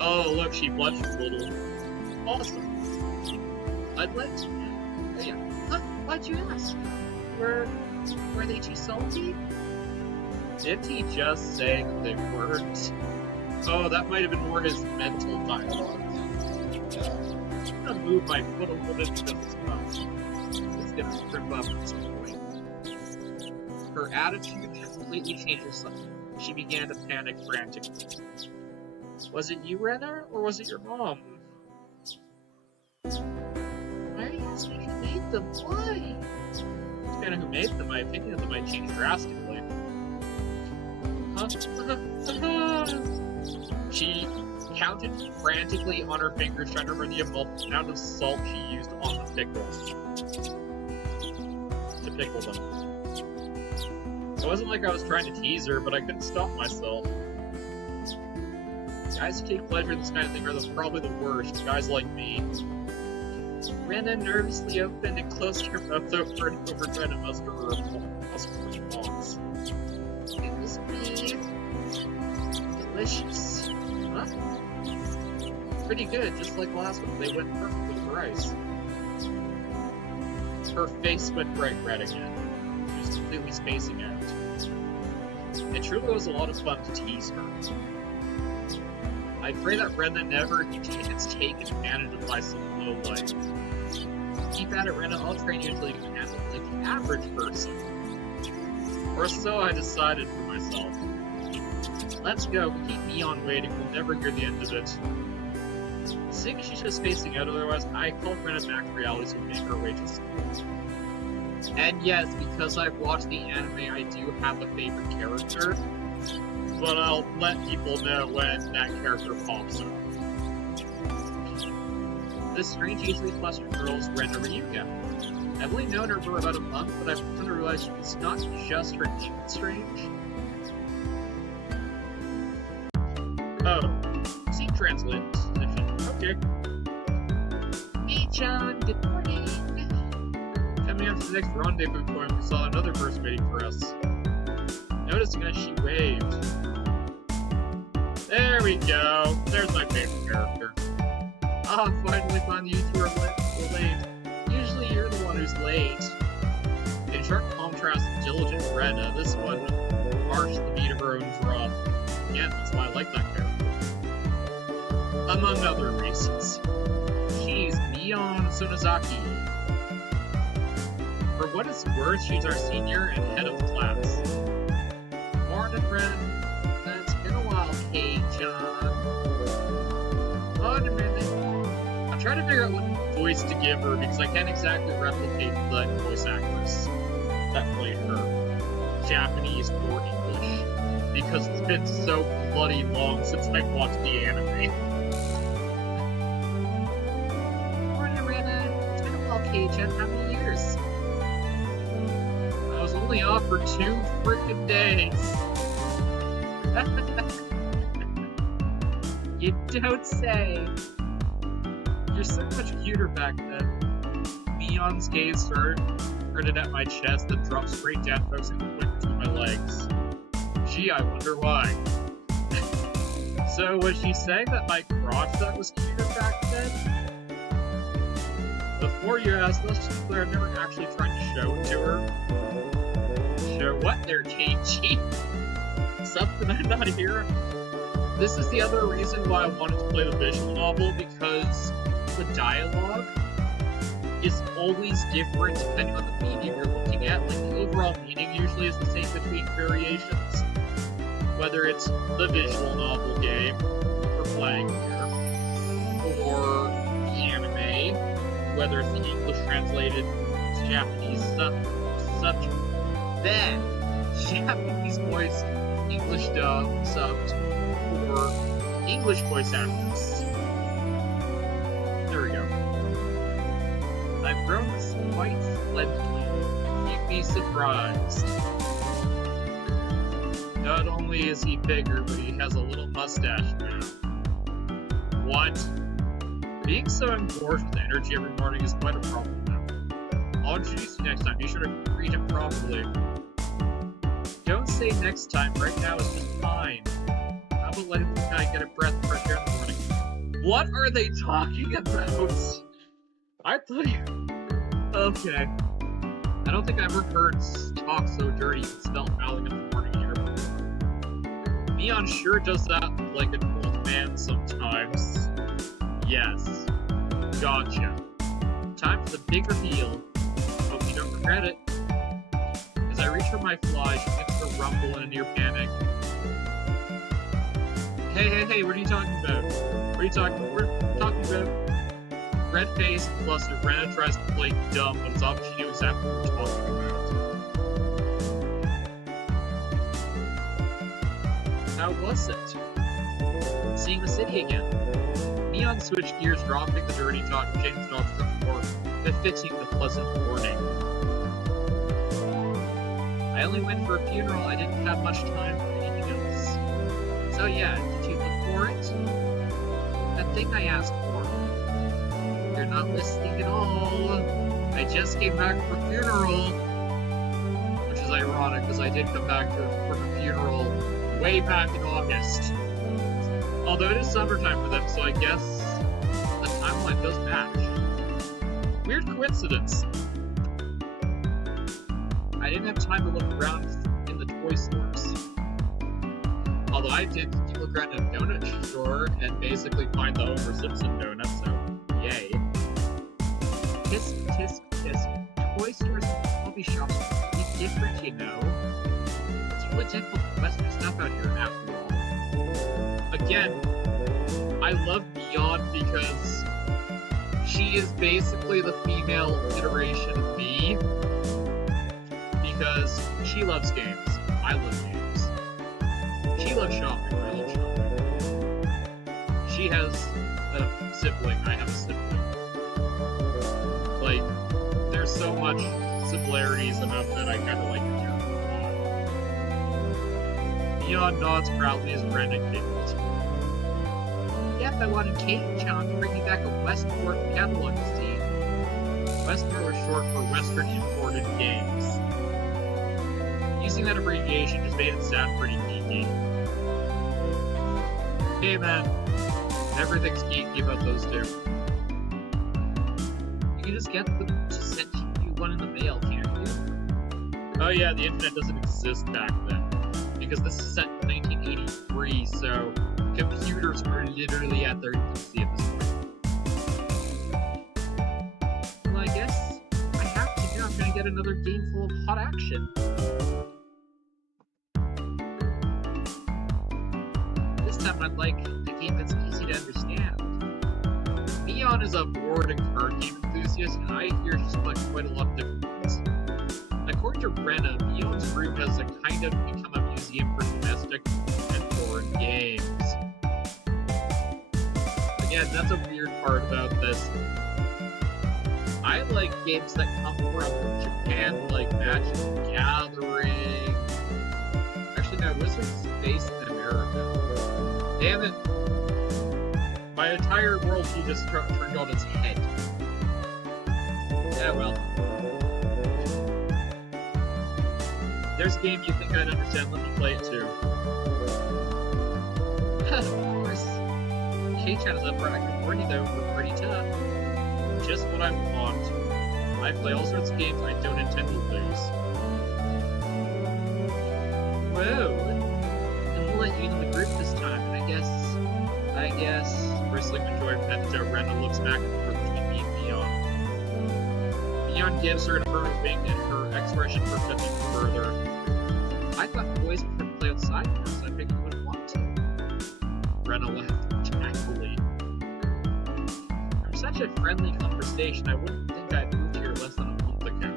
Oh, look, she blushed a little. Awesome. I'd like to... Yeah. Huh? Why'd you ask? Were they too salty? Didn't he just say that they weren't? Oh, that might have been more his mental dialogue. I'm gonna move my foot a little bit because it's gonna trip up at some point. Her attitude completely changed herself. She began to panic frantically. Was it you, Rena, or was it your mom? Why are you asking who made them? Why? Depending on who made them, my opinion of them might change drastically. Huh? She counted frantically on her fingers, trying to remember the amount of salt she used on the pickles. To pickle them. It wasn't like I was trying to tease her, but I couldn't stop myself. Guys who take pleasure in this kind of thing are probably the worst, guys like me. Rena nervously opened and closed her mouth over and over, trying to muster her response. It was me. Delicious. Huh? Pretty good, just like last one. They went perfect with rice. Her face went bright red again. She was completely spacing out. It truly was a lot of fun to tease her. I pray that Rena never gets taken advantage of by some low life. Keep at it, Rena. I'll train you until you can handle it like the average person. Or so I decided for myself. Let's go. We keep Neon waiting. We'll never hear the end of it. Seeing she's just spacing out otherwise, I called Rena back to reality so we make our way to school. And yes, because I've watched the anime, I do have a favorite character. But I'll let people know when that character pops up. This strange, easily flustered girl is Rena Ryuga. I've only known her for about a month, but I've come to realize it's not just her name that's strange. Oh, see translate position. Okay. Hey John, good morning. Coming up to the next rendezvous point, we saw another person waiting for us. Noticing us, she waved. There we go. There's my favorite character. Ah, finally found you two are late. Usually you're the one who's late. In sharp contrast to diligent Rena, this one marched the beat of her own drum. Again, that's why I like that character. Among other reasons. She's Neon Sonozaki. For what it's worth, she's our senior and head of the class. Morning, friend. It's been a while, Kei-chan. On a minute. I'm trying to figure out what voice to give her because I can't exactly replicate the voice actress that played her, Japanese or English, because it's been so bloody long since I watched the anime. Morning, Rena. It's been a while, Kei-chan. How many years? I was only off for 2 freaking days. You don't say. You're so much cuter back then. Neon's gaze started at my chest, then dropped straight down, focusing the quick between my legs. Gee, I wonder why. So, was she saying that my crotch that was cuter back then? Before you ask, let's just be clear, I've never actually tried to show it to her. Show what there, KG? Something I'm not hearing? This is the other reason why I wanted to play the visual novel, because the dialogue is always different depending on the medium you're looking at. Like, the overall meaning usually is the same between variations. Whether it's the visual novel game we're playing here, or the anime, whether it's the English translated Japanese subject. Then, Japanese voice, English subbed, or English voice actors. There we go. I've grown quite splendidly. You'd be surprised. Not only is he bigger, but he has a little mustache now. What? Being so engorged with energy every morning is quite a problem now. I'll introduce you next time. Be sure to greet him properly. Don't say next time. Right now is just fine. How about letting the guy get a breath of fresh air in the morning? What are they talking about? I thought you... Okay. I don't think I've ever heard talk so dirty you can smell fouling in the morning here. Neon sure does that like an old man sometimes. Yes. Gotcha. Time for the big reveal. Hope you don't regret it. As I reach for my fly, she gets a rumble and a near panic. Hey, what are you talking about? What are you talking about? We're talking about red face plus Rena tries to play dumb, but it's obvious she knew exactly what we're talking about. How was it? Seeing the city again. Neon switched gears, dropping the dirty talk and changed off some more, befitting the pleasant morning. I only went for a funeral. I didn't have much time for anything else. So yeah, did you look for it? That thing I asked for. You're not listening at all. I just came back from a funeral. Which is ironic, because I did come back from a funeral way back in August. Although it is summertime for them, so I guess the timeline does match. Weird coincidence. I didn't have time to look around in the toy stores. Although I did look around in a donut store and basically find the Homer Simpson donut, so yay. Tisk, tisk, tisk. Toy stores and hobby shops are really different, you know. It's really difficult for Western stuff out here after all. Again, I love Neon because she is basically the female iteration of me. Because she loves games. I love games. She loves shopping. I love shopping. She has a sibling. I have a sibling. Like, there's so much similarities enough that I kind of like the character a lot. Neon nods proudly as Brendan giggles. Yep, I wanted Kate Challenge to bring me back a Westport catalog to see. Westport was short for Western Imported Games. Using that abbreviation just made it sound pretty geeky. Hey man, everything's geeky about those two. You can just get them to send you one in the mail, can't you? Oh yeah, the internet doesn't exist back then. Because this is set in 1983, so computers are literally at their infancy at this point. Well, I guess I have to do. I'm gonna get another game full of hot action. This time I'd like a game that's easy to understand. Neon is a board and card game enthusiast, and I hear she's played quite a lot of different ones. According to Brenna, Neon's group has a kind of become a museum for domestic and foreign games. Again, that's a weird part about this. I like games that come from Japan, like Magic the Gathering. Actually, no, Wizards based in America. Damn it. My entire worldview just turned on its head. Yeah, well. There's a game you think I'd understand, let me play it too. Of course. K-Chan is up for active warning though, we're pretty tough. Just what I want. I play all sorts of games I don't intend to lose. Whoa! And we'll let you in the group this time, and I guess... Bristling with joy, Penta Rena looks back and forth between me and Neon. Neon gives her an affirmative wink, and her expression perked up even further. I thought boys prefer to play outside more, so I figured you wouldn't want to. Rena laughed happily. From such a friendly conversation, I wouldn't think I'd moved here less than a month ago.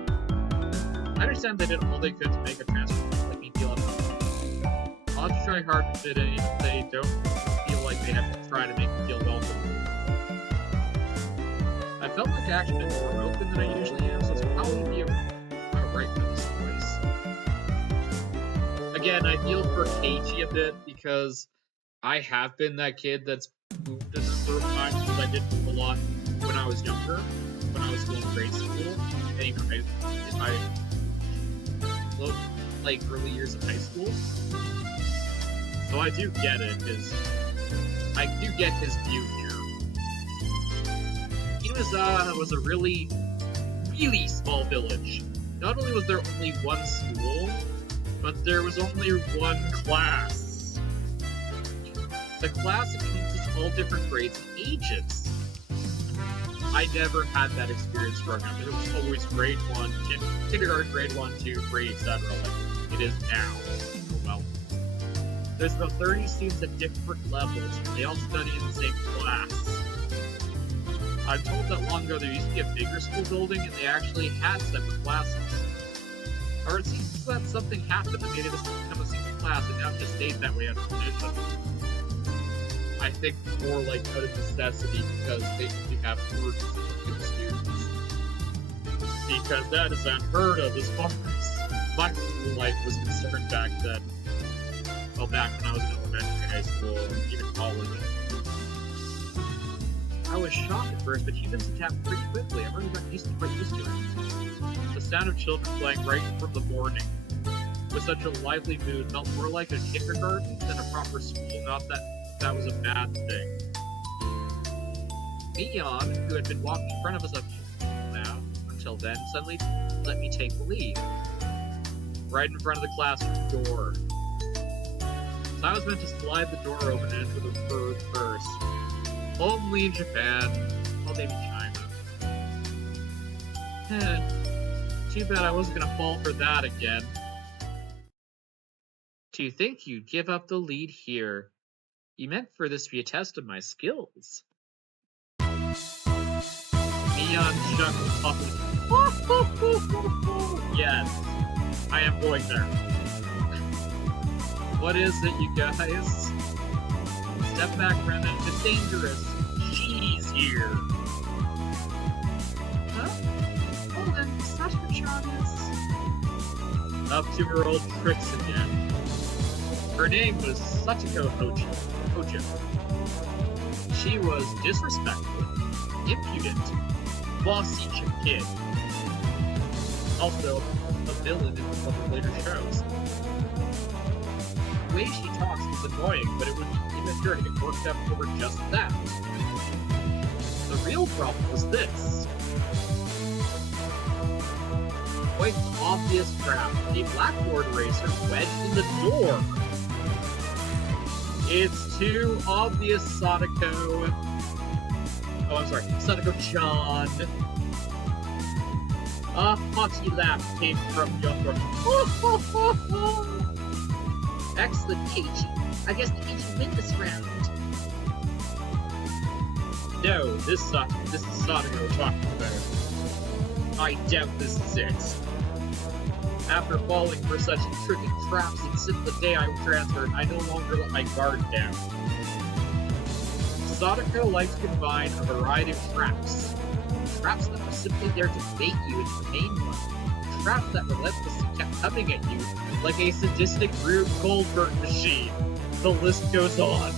I understand they did all they could to make a transfer to make me feel at home. I'll have to try hard to fit in, even if they don't feel like they have to try to make me feel welcome. I felt like I actually been more open than I usually am, so it's probably be about right for this place. Again, I feel for Keiji a bit because I have been that kid that's moved a number of times with I did a lot when I was younger, when I was still in grade school, and even in my like early years of high school. So I do get it, I do get his view here. Inumizawa was a really, really small village. Not only was there only one school, but there was only one class. The class encompasses all different grades and ages. I never had that experience growing up. It was always grade 1, kindergarten, grade 1, 2, 3, etc. like it is now. Oh well. There's about 30 students at different levels, and they all study in the same class. I'm told that long ago there used to be a bigger school building, and they actually had separate classes. Or it seems that something happened that made it become a single class, and now it just stayed that way out of tradition. I think more like out of necessity, because they do have fewer students. Because that is unheard of as far as my school life was concerned back then. Well, back when I was in elementary, high school, and even college. I was shocked at first, but humans adapt pretty quickly. I've already got quite used to it. The sound of children playing right from the morning, with such a lively mood, felt more like a kindergarten than a proper school. Not that that was a bad thing. Mion, who had been walking in front of us up now until then, suddenly let me take the lead. Right in front of the classroom door. So I was meant to slide the door open and enter the bird first. Only in Japan. Well, maybe China. Too bad I wasn't gonna fall for that again. Do you think you'd give up the lead here? You meant for this to be a test of my skills. Mion chuckled softly. Yes, I am going there. What is it, you guys? Step back, Brennan. It's dangerous. She's here. Huh? Well then, Satsuko-chan is... Up to her old tricks again. Her name was Satsuko Hojo. She was disrespectful, impudent, bossy kid. Also, a villain in one of the later shows. The way she talks is annoying, but it would be immature to get worked up over just that. The real problem was this. Quite the obvious trap. A blackboard eraser wedged in the door. It's too obvious, Sadako. Oh, I'm sorry, Sadako-chan. A haughty laugh came from your throat. Excellent, Keiichi. I guess that means you win this round. No, this is Sadako we're talking about. I doubt this is it. After falling for such intricate traps and since the day I was transferred, I no longer let my guard down. Sadako likes to combine a variety of traps. Traps that were simply there to bait you into the main one. Traps that relentlessly kept coming at you like a sadistic Rube Goldberg machine. The list goes on.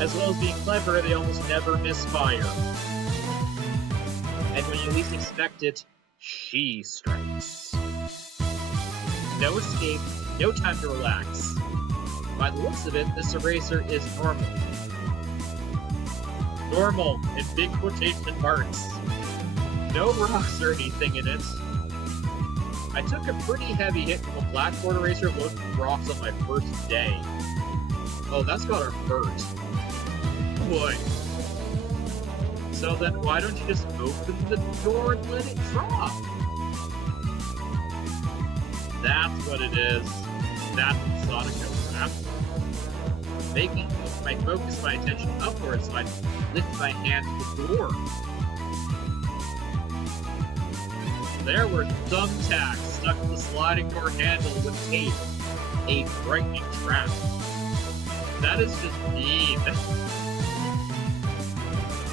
As well as being clever, they almost never misfire. And when you least expect it, she strikes. No escape, no time to relax. By the looks of it, this eraser is normal. Normal, in big quotation marks. No rocks or anything in it. I took a pretty heavy hit from a blackboard eraser loaded with rocks on my first day. Oh, that's gotta hurt. Boy. So then why don't you just open the door and let it drop? That's what it is. That's what Sadako is after. Making my focus my attention upwards so I lift my hand to the door. There were thumbtacks stuck to the sliding door handle with tape. A frightening trap. That is just mean.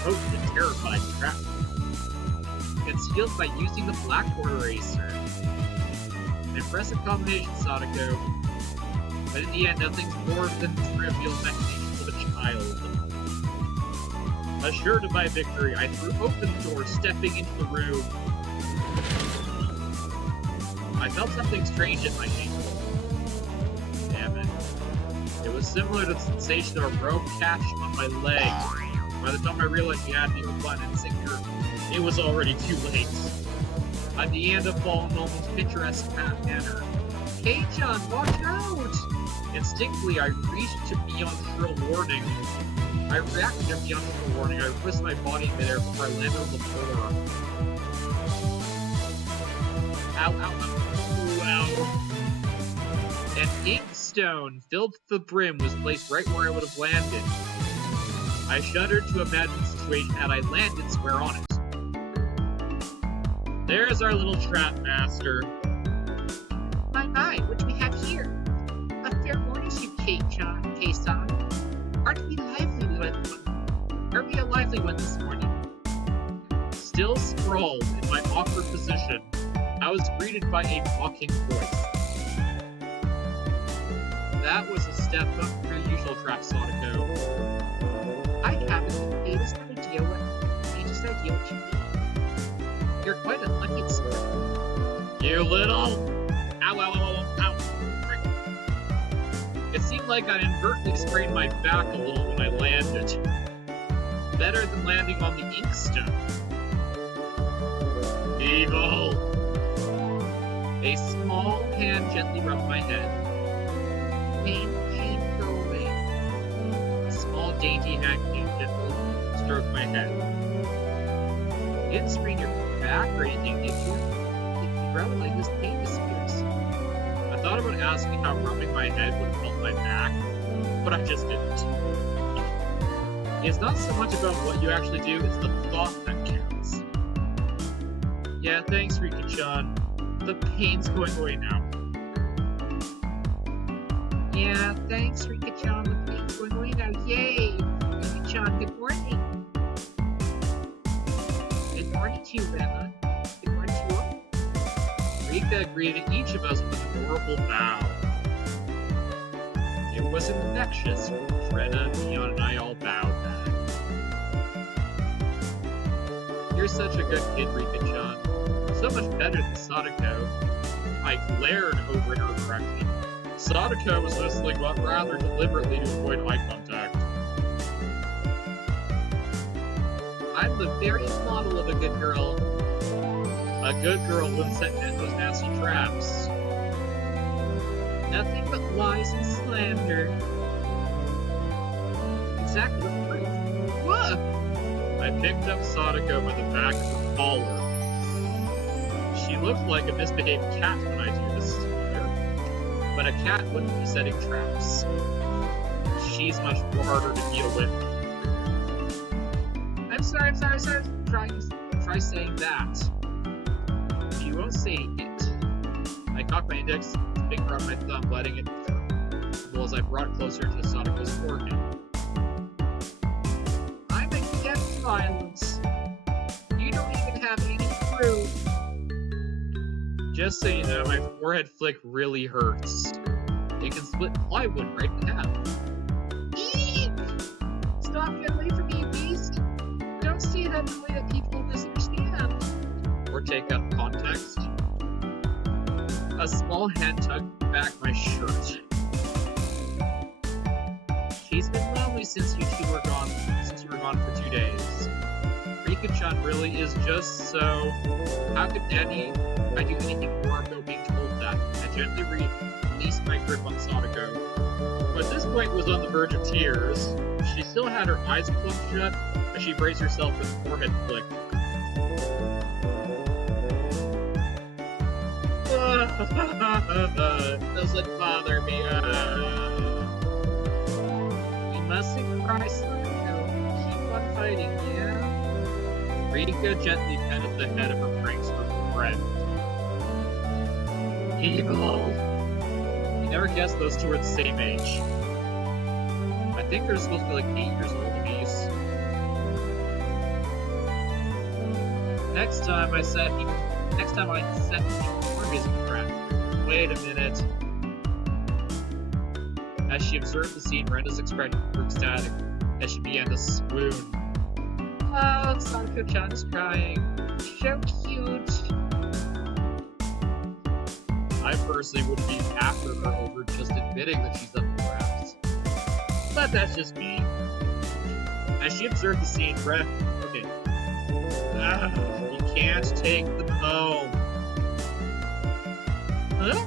Potent and terrifying trap. Concealed by using the blackboard eraser. An impressive combination, Sadako. But in the end, nothing's more than trivial machinations of a child. Assured of my victory, I threw open the door, stepping into the room. I felt something strange in my ankle. Damn it. It was similar to the sensation of a rope catch on my leg. By the time I realized you had me with button and sinker, it was already too late. I began to fall in almost picturesque manner. Kei-chan, watch out! Instinctively, I reached to beyond shrill warning. I reacted to beyond shrill warning. I whisked my body in midair before I landed on the floor. Ow, ow, ow. Wow. An ink stone filled to the brim was placed right where I would have landed. I shuddered to imagine the situation had I landed square on it. There's our little trap master. My, what do we have here? A fair morning to you, Kei-san. Aren't we a lively one this morning? Still sprawled in my awkward position, I was greeted by a mocking voice. That was a step up from your usual trap, Sadako. I haven't the faintest idea what you mean. You're quite unlucky this morning. You little... Ow, ow, ow, ow, ow. It seemed like I inadvertently sprained my back a little when I landed. Better than landing on the inkstone. Evil! A small hand gently rubbed my head. Pain, go away. A small dainty hand gently stroked my head. You didn't sprain your back or anything, did you? If you rub it like this, pain disappears. I thought about asking how rubbing my head would have felt my back, but I just didn't. It's not so much about what you actually do, it's the thought that counts. Yeah, thanks, Rika-chan. The pain's going away now. Yeah, thanks, Rika-chan. The pain's going away now. Yay! Rika-chan, good morning. Good morning to you, Rema. Good morning to you all. Rika greeted each of us with an adorable bow. It was infectious. Freda, Mion, and I all bowed back. You're such a good kid, Rika-chan. So much better than Sadako. I glared over in her direction. Sadako was whistling, but rather deliberately to avoid eye contact. I'm the very model of a good girl. A good girl wouldn't set in those nasty traps. Nothing but lies and slander. Exactly the proof. Whoa! I picked up Sadako by the back of her collar. She looked like a misbehaved cat when I do this to her. But a cat wouldn't be setting traps. She's much more harder to deal with. I'm sorry. Try saying that. You won't say it. I cocked my index finger on my thumb, letting it well as I brought it closer to Sadako's forehead. I'm against violence. You don't even have any proof. Just so you know, my forehead flick really hurts. It can split plywood right in half. Eek! Stop, get away from me, you beast! Don't say that in a way that people misunderstand. Or take out of context. A small hand tugged back my shirt. She's been lonely since you were gone for 2 days. Rika-chan really is just so... How could I do anything more about being told that? I gently released my grip on Sadako. Who at this point was on the verge of tears. She still had her eyes closed shut as she braced herself with a forehead flick. Doesn't bother me. You mustn't cry, Sadako. Keep on fighting, yeah? Rika gently petted the head of her prankster friend. Evil! You never guessed those two were the same age. I think they're supposed to be like 8 years old apiece. Next time I set orgasm trap. Wait a minute. As she observed the scene, Brenda's expression grew ecstatic as she began to swoon. Oh, Sadako-chan is crying. So cute. I personally would be after her over just admitting that she's done the raps. But that's just me. As she observed the scene, Brett, okay. You can't take them home. Huh?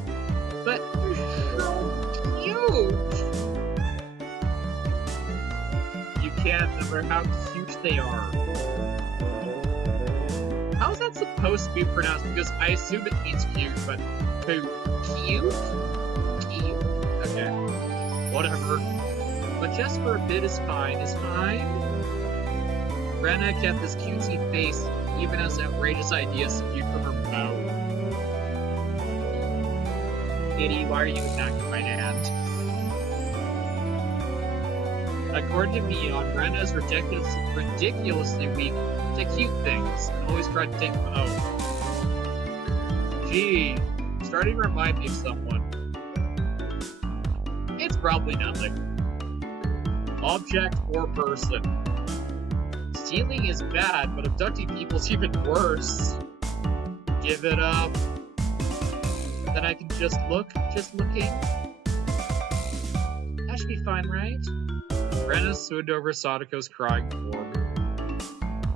But they're so cute. You can't, no matter how cute they are. How is that supposed to be pronounced? Because I assume it means cute, but cute. Cute? Cute. Okay. Whatever. But just for a bit is fine, Rena kept this cutesy face even as outrageous ideas spewed from her mouth. Kitty, why are you attacking my hand? According to Neon, Rena is ridiculously weak to cute things and always tried to take them home. Gee, starting to remind me of someone. It's probably nothing. Object or person. Stealing is bad, but abducting people's even worse. Give it up. Then I can just looking. That should be fine, right? Rena swooned over Sadako's crying form.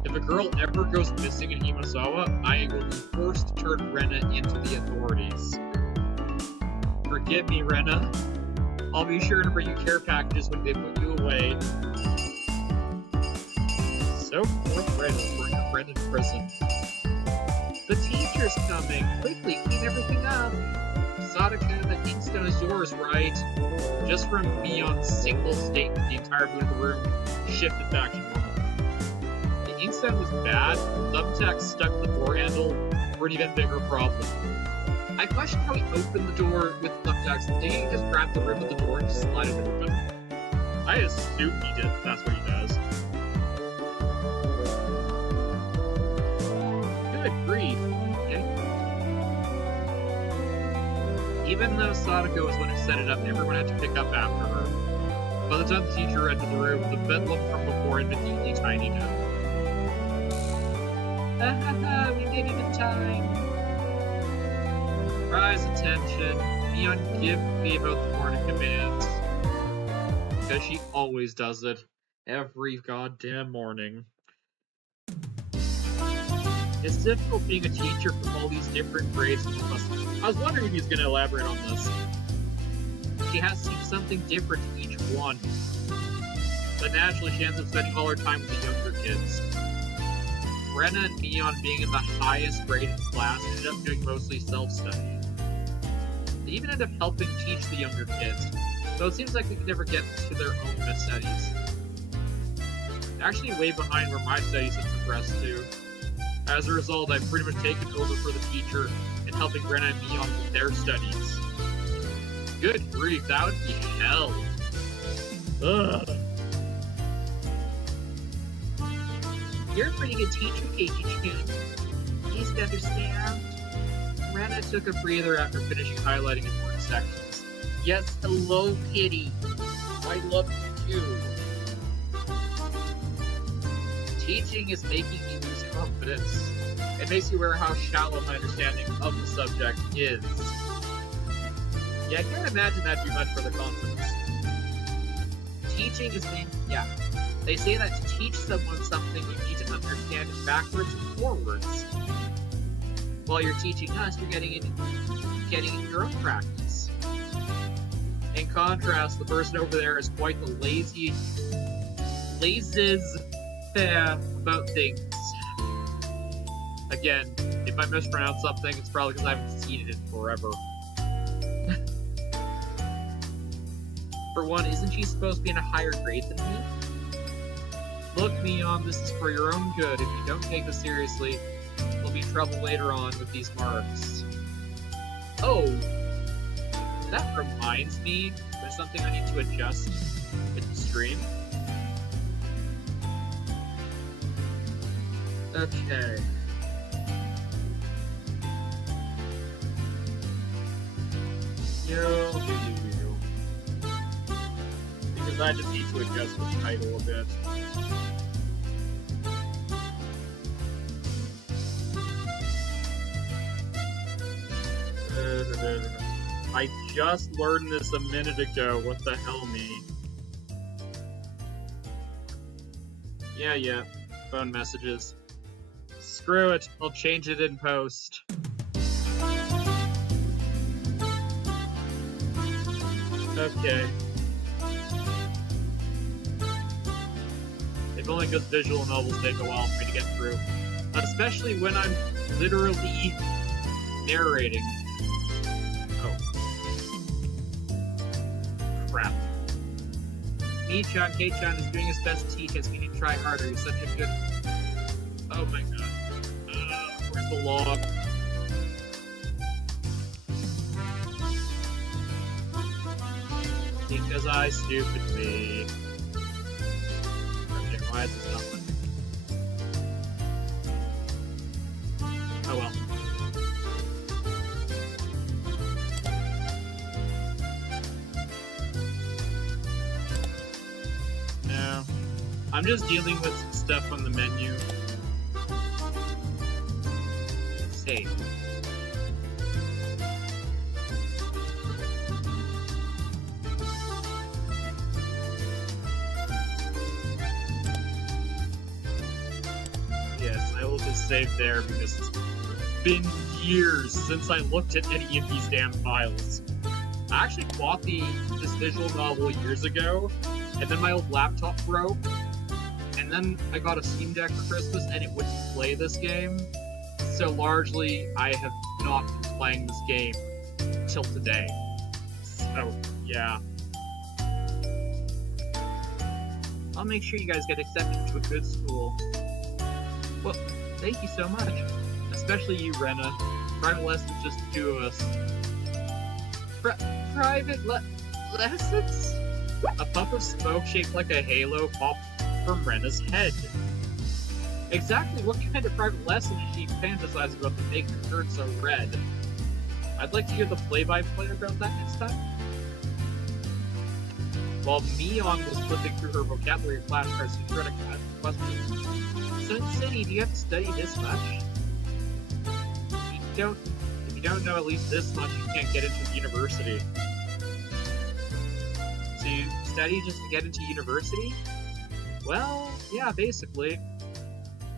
If a girl ever goes missing in Himasawa, I will be forced to turn Rena into the authorities. Forgive me, Rena. I'll be sure to bring you care packages when they put you away. So forthright of bring your friend in prison. The teacher's coming! Quickly, clean everything up! Sadako, the inkstone is yours, right? Just from Mion's single statement, the entire mood of the room shifted back to normal. The inkstone was bad, thumbtacks stuck to the door handle were an even bigger problem. I questioned how he opened the door with thumbtacks. Did he just grab the rim of the door and just slide it open? I assume he did. That's what he does. Good grief. Okay. Even though Sadako was the one who set it up, everyone had to pick up after her. By the time the teacher entered the room, the bedlam from before had been neatly tidied up. We made it in time. Rise attention. Mion gave out the morning commands. Because she always does it. Every goddamn morning. It's difficult being a teacher from all these different grades. I was wondering if he's going to elaborate on this. She has to do something different to each one. But naturally, she ends up spending all her time with the younger kids. Rena and Mion, being in the highest graded class, ended up doing mostly self-study. They even end up helping teach the younger kids, so it seems like they could never get to their own studies. They're actually way behind where my studies have progressed to. As a result, I've pretty much taken over for the teacher and helping Rena and Mion with their studies. Good grief, that would be hell. Ugh. You're a pretty good teacher, Keiji-chan. Easy to understand. Rena took a breather after finishing highlighting important sections. Yes, hello, Kitty. I love you too. Teaching is making me lose confidence. It makes you aware how shallow my understanding of the subject is. Yeah, I can't imagine that'd be much for the confidence. Teaching is they say that to teach someone something, you need to understand it backwards and forwards. While you're teaching us, you're getting in your own practice. In contrast, the person over there is quite the laziest about things. Again, if I mispronounce something, it's probably because I haven't seen it in forever. For one, isn't she supposed to be in a higher grade than me? Look, Mion, this is for your own good. If you don't take this seriously, there'll be trouble later on with these marks. Oh, that reminds me, there's something I need to adjust in the stream. Okay. Yo. Because I just need to adjust the title a bit. I just learned this a minute ago. What the hell, me? Yeah. Phone messages. Screw it. I'll change it in post. Okay. If only because visual novels take a while for me to get through. Especially when I'm literally narrating. Oh. Crap. K-chan is doing his best to teach us. You need to try harder. You're such a good... Oh my god. Where's the log? Because I stupid me. Okay, why is this not working? Oh well. No. I'm just dealing with some stuff on the menu. Save. Yes, I will just save there because it's been years since I looked at any of these damn files. I actually bought this visual novel years ago, and then my old laptop broke, and then I got a Steam Deck for Christmas and it wouldn't play this game, so largely I have not been playing this game till today. So, yeah. I'll make sure you guys get accepted to a good school. Well, thank you so much. Especially you, Rena. Private lessons, just the two of us. Private lessons? A puff of smoke shaped like a halo popped from Rena's head. Exactly what kind of private lesson is she fantasizing about to make her turn so red? I'd like to hear the play-by-play about that next time. While Mion was flipping through her vocabulary flashcards to try to ask questions. Sun City, do you have to study this much? If you don't know at least this much, you can't get into the university. So you study just to get into university? Well, yeah, basically.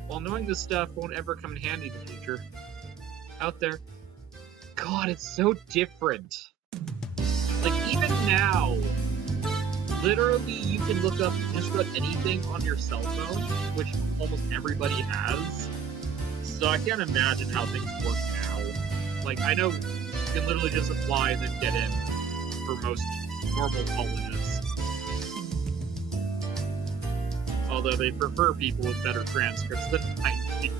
While knowing this stuff won't ever come in handy in the future. Out there. God, it's so different. Like, even now, literally you can look up just about anything on your cell phone, which almost everybody has. So I can't imagine how things work now. Like, I know you can literally just apply and then get in for most normal colleges. Although they prefer people with better transcripts than I do.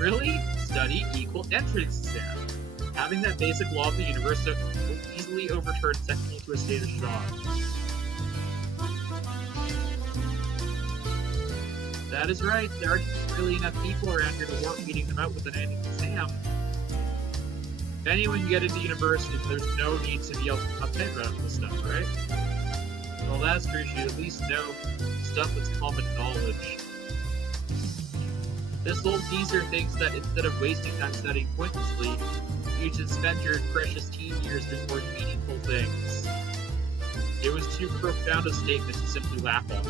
Really? Study equal entrance exam. Having that basic law of the universe will easily overturn technique to a state of shock. That is right, there aren't really enough people around here to warrant beating them out with an annual exam. If anyone can get into university, there's no need to be able to update about this stuff, right? Well, that's true, you at least know stuff that's common knowledge. This old geezer thinks that instead of wasting time studying pointlessly, you should spend your precious teen years doing more meaningful things. It was too profound a statement to simply laugh at.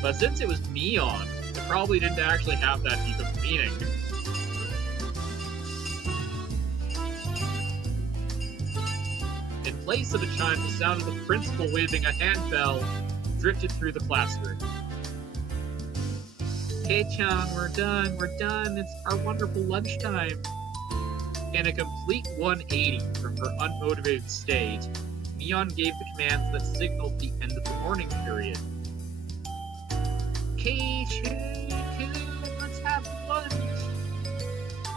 But since it was Mion, it probably didn't actually have that deep of a meaning. In place of a chime, the sound of the principal waving a handbell drifted through the classroom. K-chan, we're done, it's our wonderful lunchtime. In a complete 180 from her unmotivated state, Mion gave the commands that signaled the end of the morning period. K-chan, let's have lunch.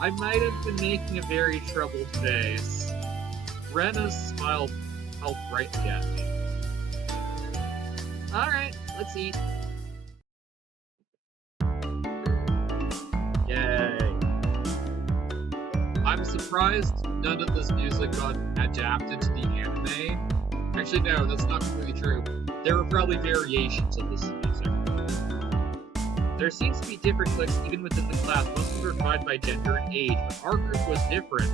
I might have been making a very troubled face. Rena's smile felt bright again. Alright, let's eat. Yay. I'm surprised none of this music got adapted to the anime. Actually, no, that's not completely true. There were probably variations of this music. There seems to be different cliques even within the class. Most of them are divided by gender and age, but our group was different.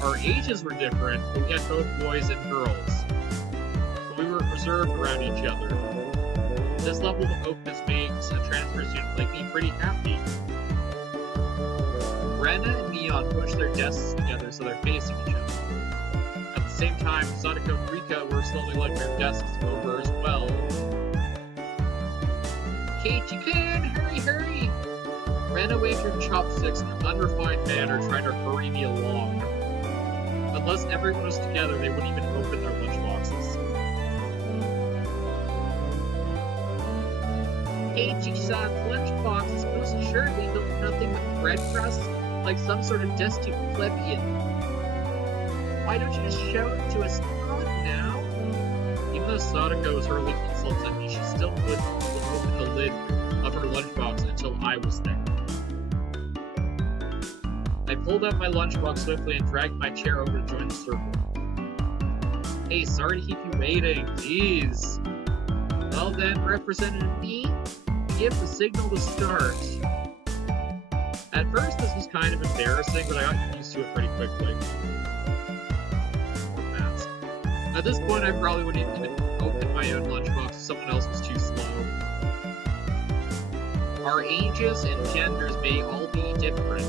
Our ages were different, but we had both boys and girls. But we were reserved around each other. This level of openness makes a transfer student like me pretty happy. Rena and Neon pushed their desks together so they're facing each other. At the same time, Sadako and Rika were slowly letting their desks over as well. Keiichi-kun, hurry, hurry! Rena waved her chopsticks in an unrefined manner, trying to hurry me along. Unless everyone was together, they wouldn't even open their lunchboxes. Keiichi-san's lunchbox is most assuredly nothing but bread crust, like some sort of destitute plebeian. Why don't you just show it to us now? Even though Sadako was hurling insults at me, she still wouldn't open the lid of her lunchbox until I was there. I pulled out my lunchbox swiftly and dragged my chair over to join the circle. Hey, sorry to keep you waiting. Jeez. Well then, Representative B, give the signal to start. At first, this was kind of embarrassing, but I got used to it pretty quickly. At this point, I probably wouldn't even open my own lunchbox if someone else was too slow. Our ages and genders may all be different.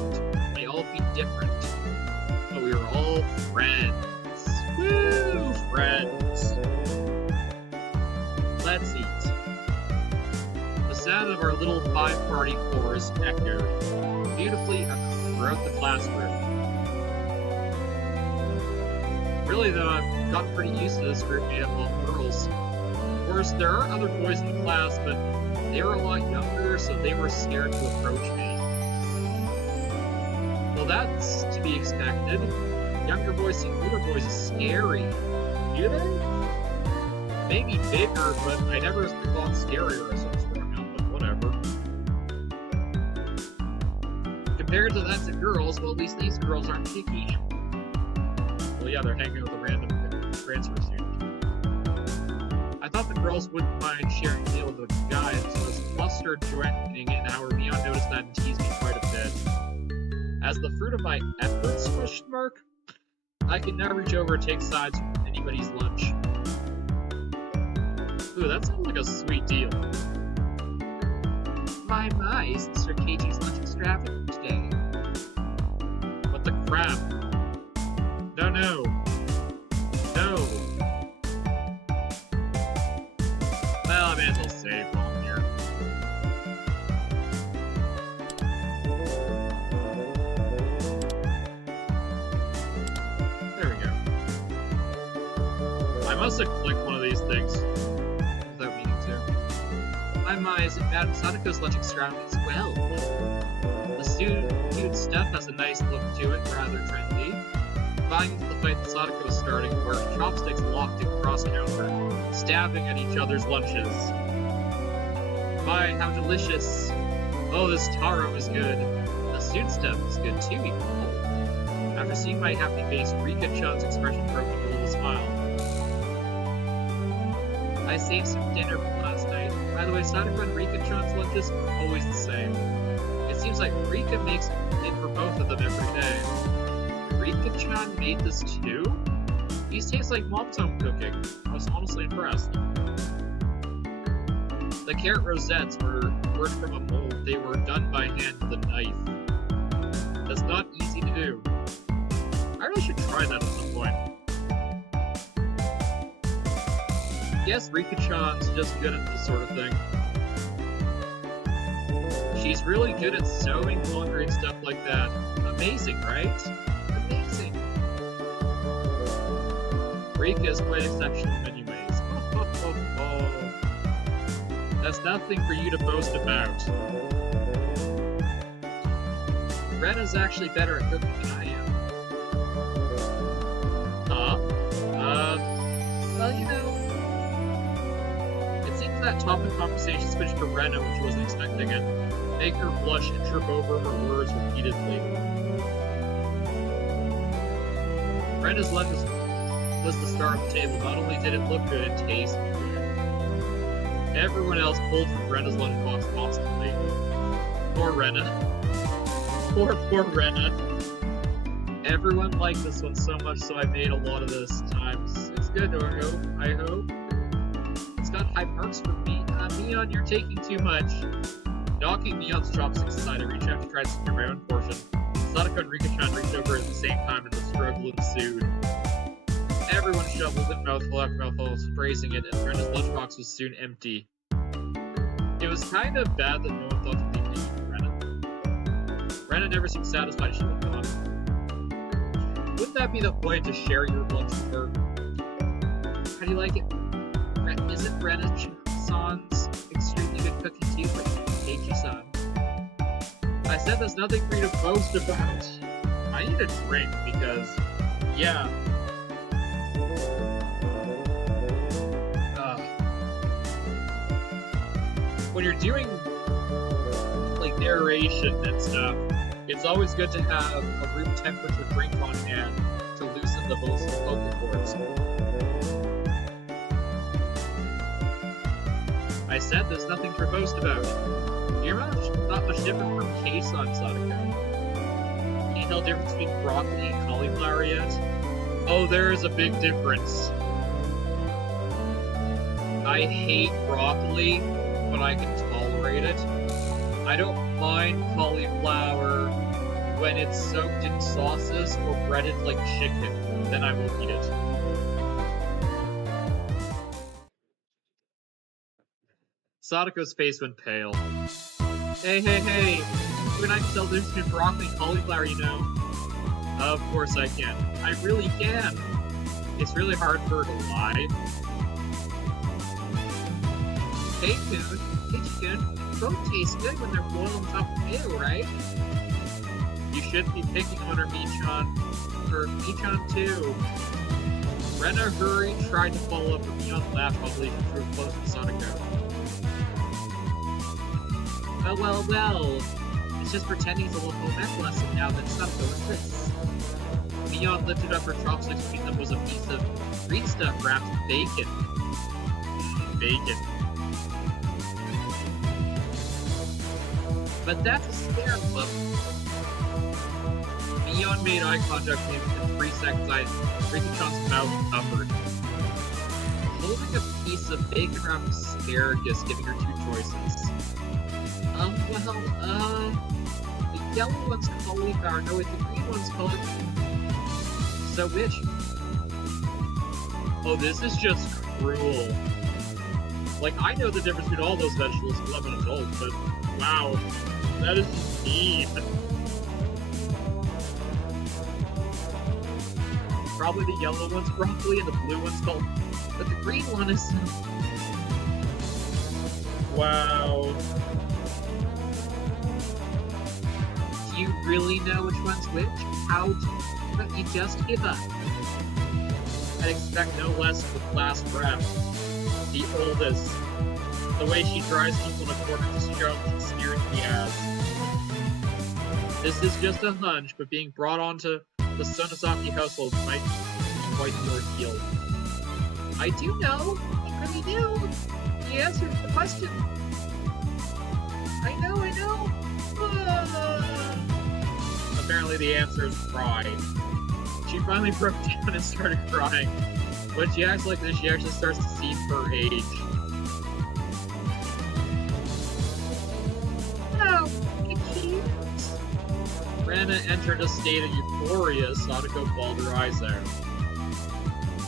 But we were all friends. Woo! Friends. Let's eat. The sound of our little five-party chorus echoed beautifully throughout the classroom. Really, though, I've gotten pretty used to this group made up of girls. Of course, there are other boys in the class, but they were a lot younger, so they were scared to approach me. Well, that's to be expected. Younger boys see older boys as scary. Do they? Maybe bigger, but I never thought scarier as I was growing up, but whatever. Compared to that to girls, well, at least these girls aren't picky. Well, yeah, they're hanging with a random transfer student. I thought the girls wouldn't mind sharing a meal with the guys, so I was flustered joining in. However, Neon noticed that and teased me quite a bit. As the fruit of my efforts, ? I could now reach over and take sides with anybody's lunch. Ooh, that sounds like a sweet deal. My, is Sir Keiichi's lunch extravagant today? What the crap? No. Well, I may as well save while I'm here. There we go. I must have clicked one of these things without meaning to. My, isn't Madame Sadako's lunch extravagant as well? The stewed stuff has a nice look to it, rather trendy. Vying into the fight that Sadako was starting, where chopsticks locked in cross-counter, stabbing at each other's lunches. My, how delicious! Oh, this taro is good. The stewed stuff is good too, even. After seeing my happy face, Rika-chan's expression broke into a little smile. I saved some dinner from last night. By the way, Sadako and Rika-chan's lunches are always the same. It seems like Rika makes it for both of them every day. Rika-chan made this too? These taste like mom's home cooking. I was honestly impressed. The carrot rosettes weren't from a mold. They were done by hand with a knife. That's not easy to do. I really should try that at some point. Yes, Rika-chan's just good at this sort of thing. She's really good at sewing, laundry, and stuff like that. Amazing, right? Amazing. Rika is quite exceptional in many ways. That's nothing for you to boast about. Rena's actually better at cooking than I am. Well, you know, it seems that topic of conversation switched to Rena when she wasn't expecting it, make her blush and trip over her words repeatedly. Rena's lunch was the star of the table. Not only did it look good, it tasted good. Everyone else pulled from Rena's lunchbox constantly. Poor Rena. Poor Rena. Everyone liked this one so much, so I made a lot of this times. It's good, I hope. It's got high marks for me. Neon, you're taking too much. Knocking Neon's chopsticks aside, I reach out to try to secure my own portion. Sadako and Rika-chan reached over at the same time, and the struggle ensued. Everyone shoveled in mouthful after mouthful, praising it, and Rena's lunchbox was soon empty. It was kind of bad that no one thought to leave anything for Rena. Rena never seemed satisfied she was gone. Wouldn't that be the point to share your lunch with her? How do you like it? Isn't Rena-san's extremely good cooking too, but Keiichi-san? I said there's nothing for you to boast about. I need a drink because, yeah. When you're doing, like, narration and stuff, it's always good to have a room temperature drink on hand to loosen the vocal cords. I said there's nothing to boast about. You're not much different from Kei-san, Sadako. Can you tell the difference between broccoli and cauliflower yet? Oh, there is a big difference. I hate broccoli, but I can tolerate it. I don't mind cauliflower when it's soaked in sauces or breaded like chicken. Then I will eat it. Sadako's face went pale. Hey, you and I can tell the difference between broccoli and cauliflower, you know. Of course I can. I really can. It's really hard for her to lie. Hey, Kun, both taste good when they're boiled on top of mayo, right? You shouldn't be picking on her, Michan. Her Michan, too. Rena hurried, tried to follow up, but Neon laughed while leaving through close to Sadako. Well. It's just pretending it's a little home ec lesson now that Sadako is this. Neon lifted up her chopsticks, between them was a piece of green stuff wrapped in bacon. Bacon. But that's a scare club. Neon made eye contact with him in 3 seconds. Rika-chan's mouth covered. Holding a piece of bacon wrapped asparagus, giving her 2 choices. The yellow one's cauliflower, no, wait, the green one's cauliflower. So which? Oh, this is just cruel. Like, I know the difference between all those vegetables because I'm an adult, but wow, that is mean. Probably the yellow one's broccoli and the blue one's called, but the green one is... Wow. Do you really know which one's which? How don't you just give up? I'd expect no less with last breath. The oldest. The way she drives people in a corner to show the spirit he has. This is just a hunch, but being brought onto the Sonozaki household might be quite the ordeal. I do know! You really do! You answered the question! I know! Apparently the answer is cry. She finally broke down and started crying. When she acts like this, she actually starts to seem her age. Oh, cute. Rena entered a state of euphoria as Sadako bawled her eyes out.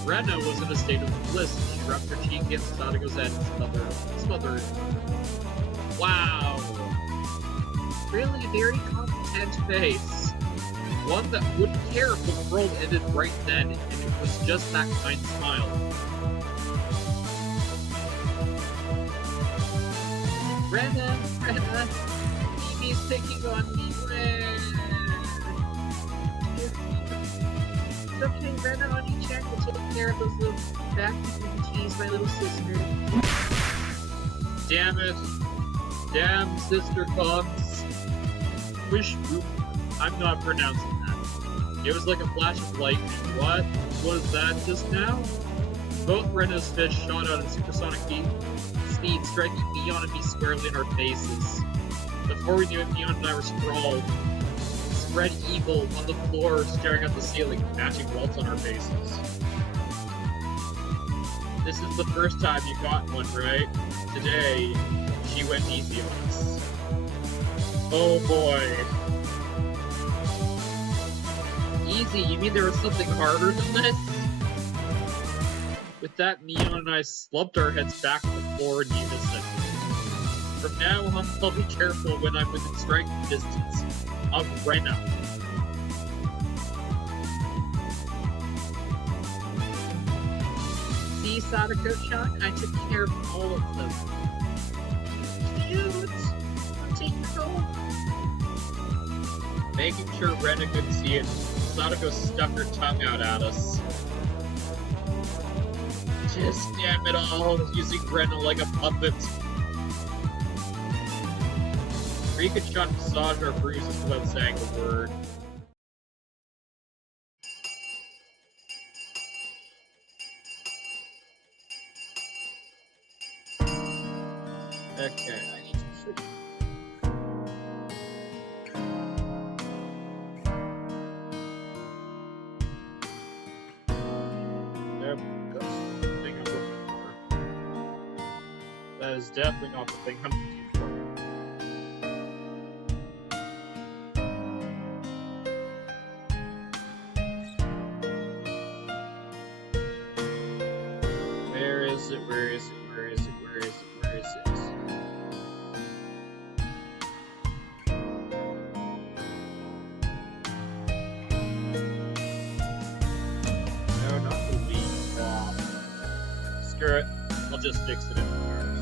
Rena was in a state of bliss as she rubbed her cheek against Sadako's head and smothered. Wow. Really very content face. One that wouldn't care if the world ended right then, and it was just that kind of smile. Rena, Mimi's picking on me, It's okay, Rena on each end will take care of those little vacuums and tease my little sister. Damn it. Damn, Sister Cogs. I'm not pronouncing that. It was like a flash of lightning. What was that just now? Both Rena's fists shot out in supersonic speed, striking Neon and me squarely in our faces. Before we knew it, Neon and I were sprawled, spread eagle on the floor, staring at the ceiling, matching welts on our faces. This is the first time you got one, right? Today, she went easy on us. Oh boy. Easy? You mean there was something harder than this? With that, Neon and I slumped our heads back to the floor in unison. From now on, I'll be careful when I'm within striking distance of Rena. See, Sadako-chan, I took care of all of them. Cute! I'll take it home. Making sure Rena could see it, Sadako stuck her tongue out at us. Just damn it all, using Rena like a puppet. Rika-chan massaged our bruises without saying a word. Okay, I need to switch. There we go. The thing I'm looking for. That is definitely not the thing I'm looking for. Where is it? Where is it? Where is it? Where is it? Where is it? No, not the lead bomb. Screw it. I'll just fix it in first.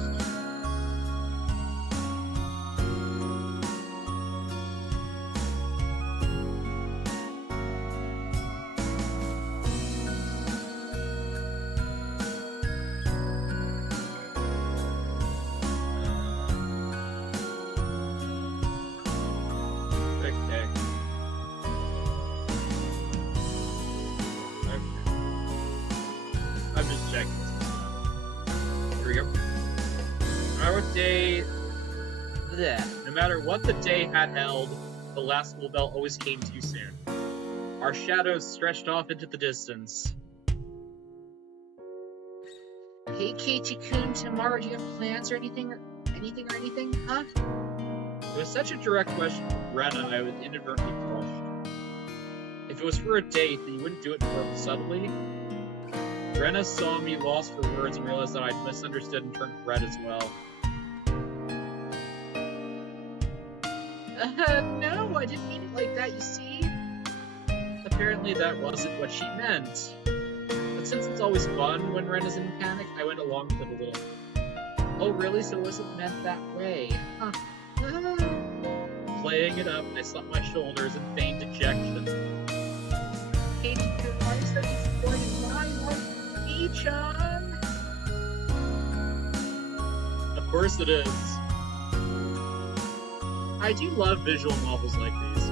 I'm just checking this out. Here we go. Our day... Blech. No matter what the day had held, the last school bell always came too soon. Our shadows stretched off into the distance. Hey, Keiichi-kun, tomorrow do you have plans or anything, huh? It was such a direct question from Rena, I was inadvertently flushed. If it was for a date, then you wouldn't do it more subtly. Rena saw me lost for words and realized that I'd misunderstood and turned red as well. No, I didn't mean it like that, you see? Apparently that wasn't what she meant. But since it's always fun when Rena's in panic, I went along with it a little. Oh really? So it wasn't meant that way? Huh. Playing it up, I slapped my shoulders and feigned dejection. Keiichi-kun, why are you so disappointed? Why? Chan? Of course it is. I do love visual novels like these.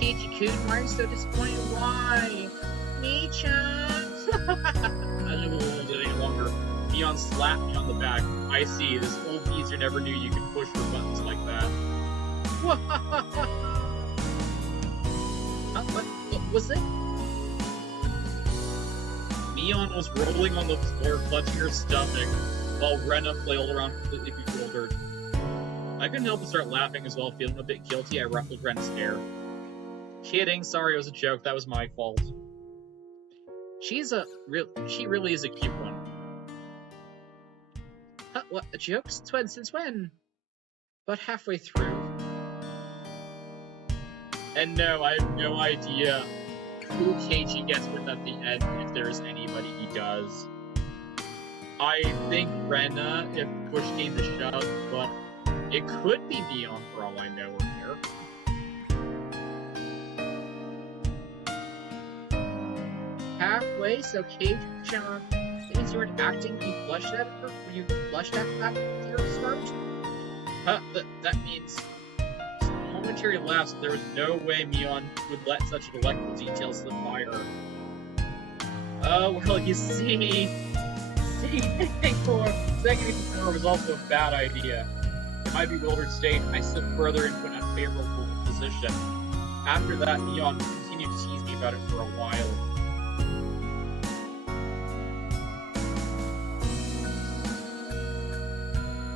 Keiichi-kun, why are you so disappointed? Why? Me-chan? I don't hold it any longer. Neon slapped me on the back. I see, this old geezer never knew you could push for buttons like that. What was it? Neon was rolling on the floor, clutching her stomach, while Rena flailed around completely bewildered. I couldn't help but start laughing as well, feeling a bit guilty. I ruffled Rena's hair. Kidding, sorry, it was a joke, that was my fault. She really is a cute one. Huh, what, a joke? Since when? But halfway through. And no, I have no idea who Keiichi gets with at the end, if there's anybody he does. I think Rena, if push came to shove, but it could be Neon for all I know or care. Halfway, so Keiichi-chan, that means you weren't acting when you blushed at her? When you blushed at your start? Huh, that means... Momentary lapse, there was no way Neon would let such a delectable detail slip by her. Well, you see, setting anything before was also a bad idea. In my bewildered state, I slipped further into an unfavorable position. After that, Neon continued to tease me about it for a while.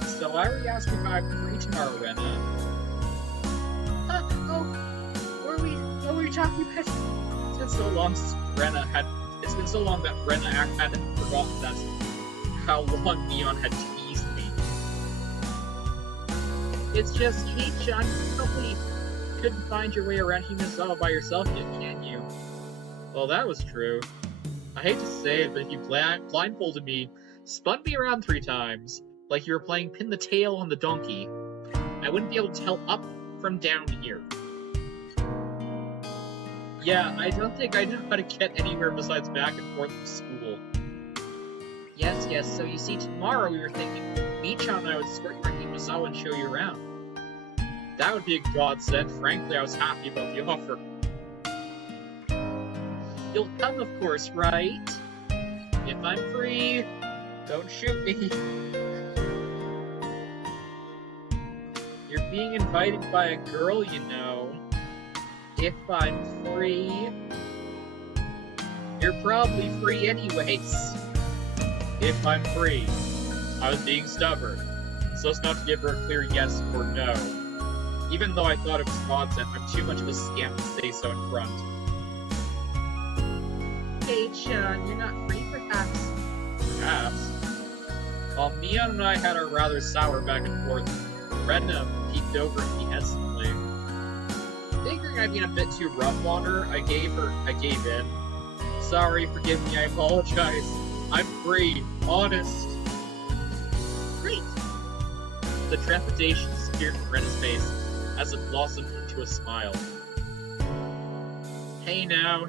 So I already asked if I'm free tomorrow, Rena. What were you talking about? It's been so long since it's been so long that Rena hadn't forgotten how long Neon had teased me. It's just, hey John, you probably couldn't find your way around Himazawa by yourself yet, can you? Well, that was true. I hate to say it, but if you blindfolded me, spun me around 3 times, like you were playing pin the tail on the donkey, I wouldn't be able to tell up from down here. Yeah, I don't think I know how to get anywhere besides back and forth from school. Yes, so you see, tomorrow we were thinking Michan and I would escort you around Himazawa and show you around. That would be a godsend. Frankly, I was happy about the offer. You'll come, of course, right? If I'm free, don't shoot me. You're being invited by a girl, you know. If I'm free... You're probably free anyways. If I'm free. I was being stubborn, so as not to give her a clear yes or no. Even though I thought it was nonsense, I'm too much of a scamp to say so in front. Hey, John, you're not free, perhaps? Perhaps? While Neon and I had our rather sour back and forth, Rena peeked over at me hesitantly. Figuring I'd been a bit too rough on her, I gave in. Sorry, forgive me, I apologize. I'm free, honest. Great! The trepidation disappeared from Rena's face as it blossomed into a smile. Hey now.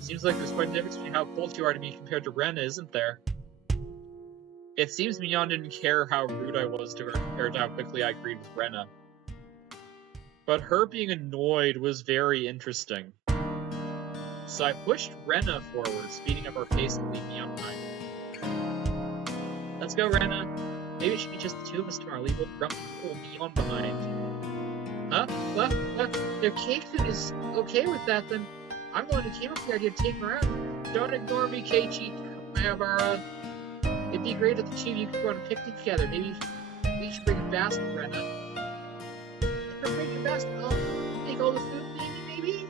Seems like there's quite a difference between how cold you are to me compared to Rena, isn't there? It seems Mignon didn't care how rude I was to her compared to how quickly I agreed with Rena. But her being annoyed was very interesting. So I pushed Rena forward, speeding up our pace and leaving Mignon behind. Let's go, Rena. Maybe it should be just the 2 of us tomorrow, leave old grumpy old Mignon behind. Huh? What? If Keikun is okay with that, then I'm the one who came up with the idea to take him around. Don't ignore me, Keiichi, Mayabara. It'd be great if the 2 of you could go on a picnic together. Maybe we should bring a basket, Rena. If I bring a basket, I'll take all the food, maybe?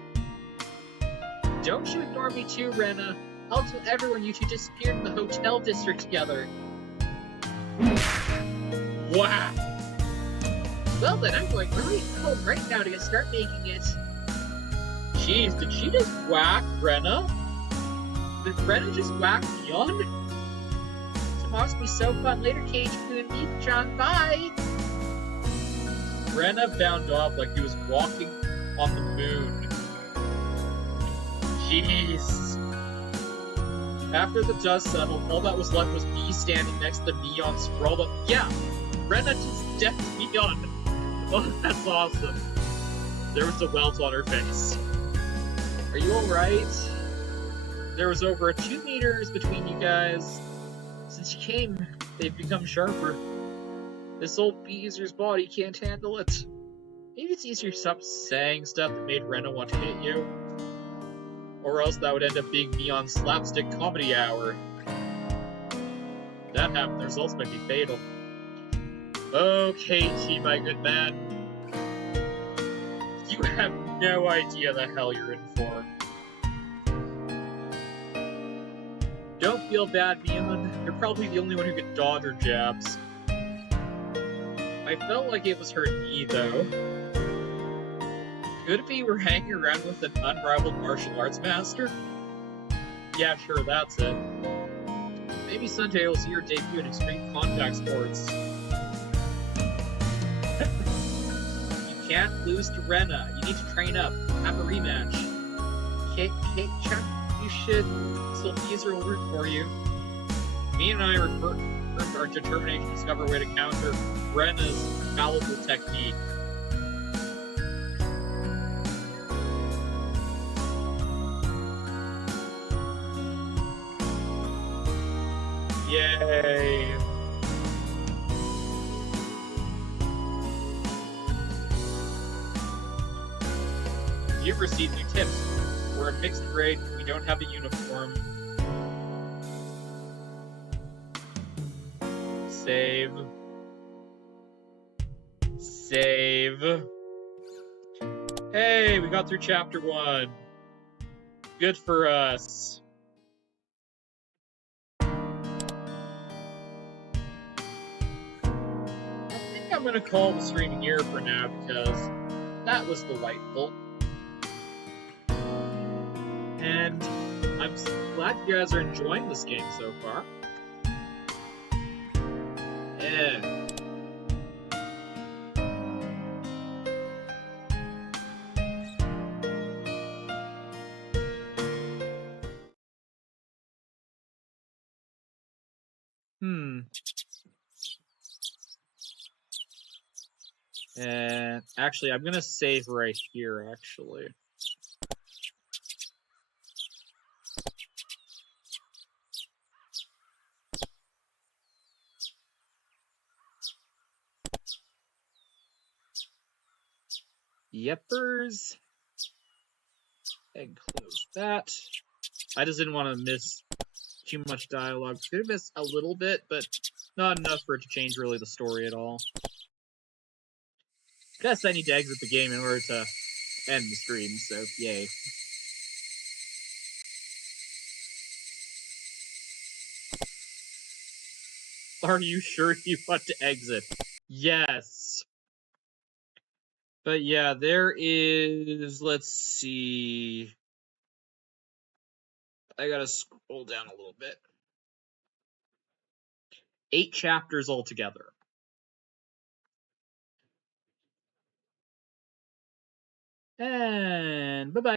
Don't you ignore me too, Rena. I'll tell everyone you 2 disappeared in the hotel district together. Wow! Well then, I'm going home right now to start making it. Jeez, did she just whack Rena? Did Rena just whack Mignon? Tomorrow's gonna be so fun. Later, Keiichi and Michan. Bye! Rena bounded off like he was walking on the moon. Jeez. After the dust settled, all that was left was me standing next to Mignon sprawled up. Yeah! Rena just decked Mignon! Oh, that's awesome. There was a welt on her face. Are you alright? There was over 2 meters between you guys. Since you came, they've become sharper. This old beezer's body can't handle it. Maybe it's easier to stop saying stuff that made Rena want to hit you. Or else that would end up being Mignon's slapstick comedy hour. If that happened, the results might be fatal. Okay, T, my good man. You have no idea the hell you're in for. Don't feel bad, Mignon. You're probably the only one who can dodge her jabs. I felt like it was her knee, though. Could it be we're hanging around with an unrivaled martial arts master? Yeah, sure, that's it. Maybe someday we'll see your debut in Extreme Contact Sports. You can't lose to Rena. You need to train up. Have a rematch. Chuck, you should. Sylviezer will root for you. Me and I refer our determination to discover a way to counter Rena's fallible technique. Yay! You've received new tips. We're a mixed grade. We don't have a uniform. Save. Save. Hey, we got through chapter 1. Good for us. I think I'm gonna call the stream here for now because that was delightful. And I'm glad you guys are enjoying this game so far. Yeah. And actually, I'm gonna save right here, actually. Yepers. And close that. I just didn't want to miss too much dialogue. Could miss a little bit, but not enough for it to change really the story at all. Guess I need to exit the game in order to end the stream, so yay. Are you sure you want to exit? Yes. But yeah, there is, let's see. I gotta scroll down a little bit. 8 chapters altogether. And bye-bye.